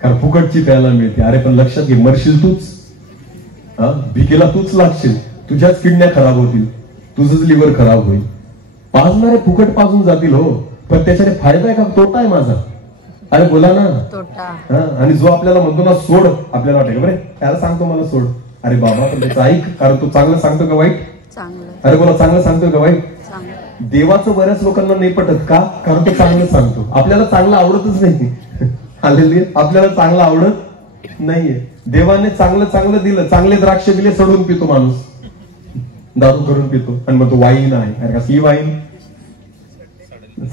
कारण फुकटची प्यायला मिळते. अरे पण लक्षात घे, मरशील तूच, भिकेला तूच लागशील, तुझ्याच किडन्या खराब होतील, तुझंच लिव्हर खराब होईल. पाजणारे फुकट पाजून जातील हो, पण त्याच्याने फायदा आहे का तोटा आहे माझा? अरे बोला ना, तोटा. आणि जो आपल्याला म्हणतो ना सोड, आपल्याला वाटतं बरे त्याला सांगतो मला सोड, अरे बाबा पण त्याचं ऐक, कारण तो चांगलं सांगतो का वाईट? अरे बोला, चांगलं सांगतोय का वाईट? देवाचं बऱ्याच लोकांना नाही पटत का? कारण तो चांगलं सांगतो. आपल्याला चांगलं आवडतच नाही. हालेलुया. आपल्याला चांगलं आवडत नाहीये. देवाने चांगलं चांगलं दिलं, चांगले द्राक्ष दिले, सडून पितो माणूस, दारू करून पितो. आणि मग तो वाईन आहे, कारण कसली वाईन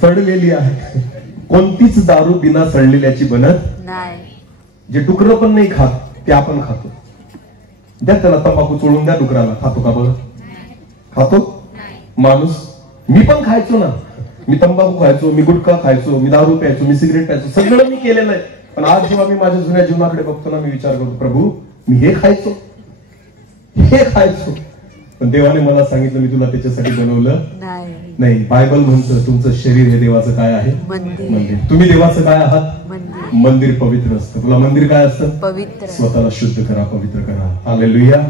सडलेली आहे. कोणतीच दारू बिना सडलेल्याची बनत नाही. जे डुकर पण नाही खात ते आपण खातो. द्या त्याला तंबाखू चोळून द्या डुकराला, खातो का बघा? खातो माणूस. मी पण खायचो ना, मी तंबाखू खायचो, मी गुटखा खायचो, मी दारू प्यायचो, मी सिगरेट प्यायचो, सगळं मी केलेलं आहे. पण आज जेव्हा मी माझ्या जुन्या जीवनाकडे बघतो ना, मी विचार करतो, प्रभू मी हे खायचो, हे खायचो, पण देवाने मला सांगितलं मी तुला त्याच्यासाठी बनवलं नाही. बायबल म्हणतं तुमचं शरीर हे देवाचं काय आहे? मंदिर. तुम्ही देवाचं काय आहात? मंदिर पवित्र असतं. तुला मंदिर काय असतं? पवित्र. स्वतःला शुद्ध करा, पवित्र करा. हालेलुया.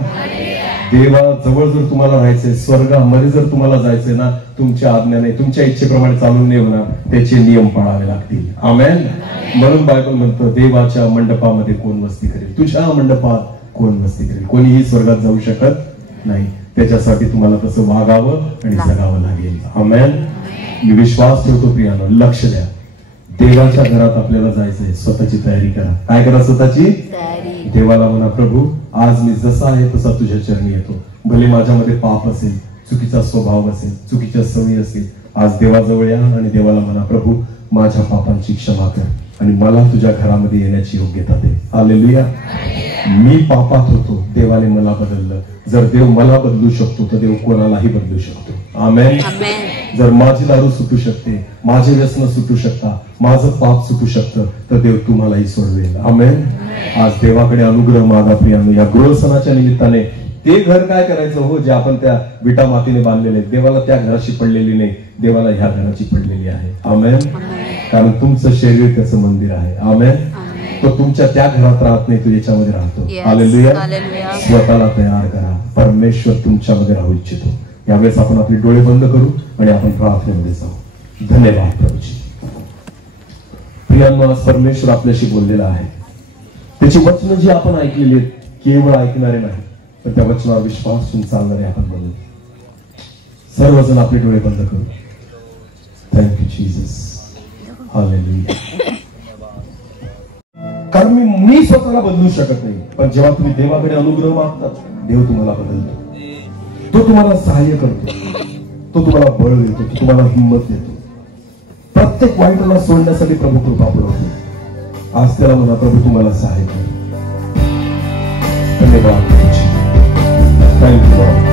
देवा जवळ जर तुम्हाला राहायचंय, स्वर्गामध्ये जर तुम्हाला जायचंय ना, तुमच्या आज्ञाने, तुमच्या इच्छेप्रमाणे चालून नाही होणार, त्याचे नियम पाळावे लागतील. आमेन. म्हणून बायबल म्हणतं देवाच्या मंडपामध्ये कोण वस्ती करेल? तुझ्या मंडपात कोण वस्ती करेल? कोणीही स्वर्गात जाऊ शकत नाही. त्याच्यासाठी तुम्हाला तसं वागावं आणि जगावं लागेल. आमेन. मी विश्वास ठेवतो प्रियानो, लक्ष द्या. देवाच्या घरात आपल्याला जायचंय, स्वतःची तयारी करा. काय करा? स्वतःची तयारी. देवाला म्हणा, प्रभू आज मी जसा आहे तसा तुझ्या चरणी येतो. भले माझ्यामध्ये पाप असेल, चुकीचा स्वभाव असेल, चुकीच्या सवयी असेल, आज देवाजवळ या आणि देवाला म्हणा, प्रभू माझ्या पापांची क्षमा कर आणि मला तुझ्या घरामध्ये येण्याची योग्यता दे. हालेलुया. मी पापात होतो, देवाने मला बदललं. जर देव मला बदलू शकतो तर देव कोणालाही बदलू शकतो. आमेन. जर माझी दारू सुटू शकते, माझे व्यसन सुटू शकता, माझं पाप सुटू शकतं, तर देव तुम्हालाही सोडवेल. आमेन. आज देवाकडे अनुग्रह मागा प्रियानो. या गृहसणाच्या निमित्ताने ते घर काय करायचं हो, जे आपण त्या विटा मातीने बांधलेले, देवाला त्या घराची पडलेली नाही, देवाला ह्या घराची पडलेली आहे. आमेन. कारण तुमचं शरीर त्याचं मंदिर आहे. आमेन. तो तुमच्या त्या घरात राहत नाही, तो याच्यामध्ये राहतो. हालेलुया. स्वतःला तयार करा, परमेश्वर तुमच्यामध्ये राहू इच्छितो. यावेळेस आपण आपले डोळे बंद करू आणि आपण प्रार्थनेमध्ये जाऊ. धन्यवाद प्रभूजी. प्रियांनो, आज परमेश्वर आपल्याशी बोललेला आहे. त्याची वचनं जी आपण ऐकलेली आहेत, केवळ ऐकणारे नाही, तर त्या वचनावर विश्वास ठेवून चालणारे आपण बनू. सर्वजण आपले डोळे बंद करू. Thank you Jesus. हालेलुया. कारण मी स्वतःला बदलू शकत नाही, पण जेव्हा तुम्ही देवाकडे अनुग्रह मागतात, देव तुम्हाला बदलतो. तो तुम्हाला सहाय्य करतो, तो तुम्हाला बळ देतो, तो तुम्हाला हिंमत देतो. प्रत्येक वाईटाला सोडण्यासाठी प्रभू कृपा पुरवतो. आज त्याला म्हणा, प्रभू तुम्हाला सहाय्य कर. धन्यवाद. थँक्यू.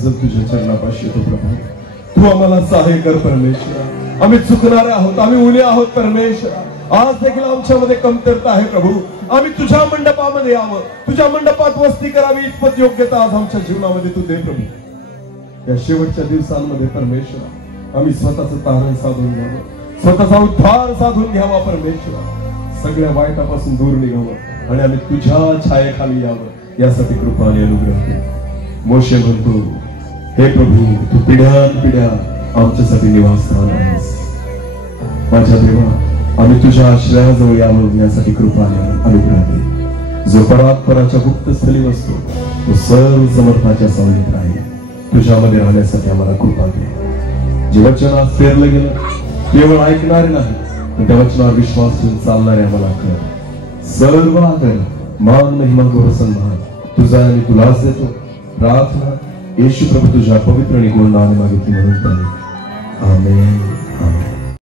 फजल तुझ्या चरणापाशी येतो प्रभू. तू आम्हाला सहाय्य कर परमेश्वरा. आम्ही चुकणारे आहोत, आम्ही उणे आहोत परमेश्वरा. आज देखील आमच्यामध्ये कमतरता आहे प्रभू. आम्ही तुझ्या मंडपामध्ये यावं, तुझ्या मंडपात वस्ती करावी इतपत योग्यता आज आमच्या जीवनामध्ये तू दे प्रभू. या शेवटच्या दिवसांमध्ये परमेश्वरा आम्ही स्वतःचं तारण साधून घ्यावं, स्वतःचा उद्धार साधून घ्यावा परमेश्वरा. सगळ्या वाईटापासून दूर निघावं आणि आम्ही तुझ्या छायेखाली यावं यासाठी कृपा आणि अनुग्रह दे. मोशे म्हणतो, हे प्रभू तू पिढ्यानपिढ्या आमच्यासाठी निवासस्थान आहेस. माझ्या देवा आम्ही तुझ्या आश्रयाजवळ यावं यासाठी कृपा आणि अनुग्रह दे. जो परात्पराच्या गुप्तस्थली बसतो तो सर्व समर्थाच्या सावलीत राहील. तुझ्यामध्ये राहण्यासाठी आम्हाला कृपा दे. जे वचन आज पेरलं गेलं केवळ ऐकणारे नाही तर त्या वचनावर विश्वास ठेवून चालणारे आम्हाला कर. सर्व आदर मान महिमा गौरव सन्मान तुझा आणि तुलाच देतो. प्रार्थना येशू प्रभू तुझ्या पवित्र आणि गोड नावाने मागितली म्हणून आमेन. आमेन.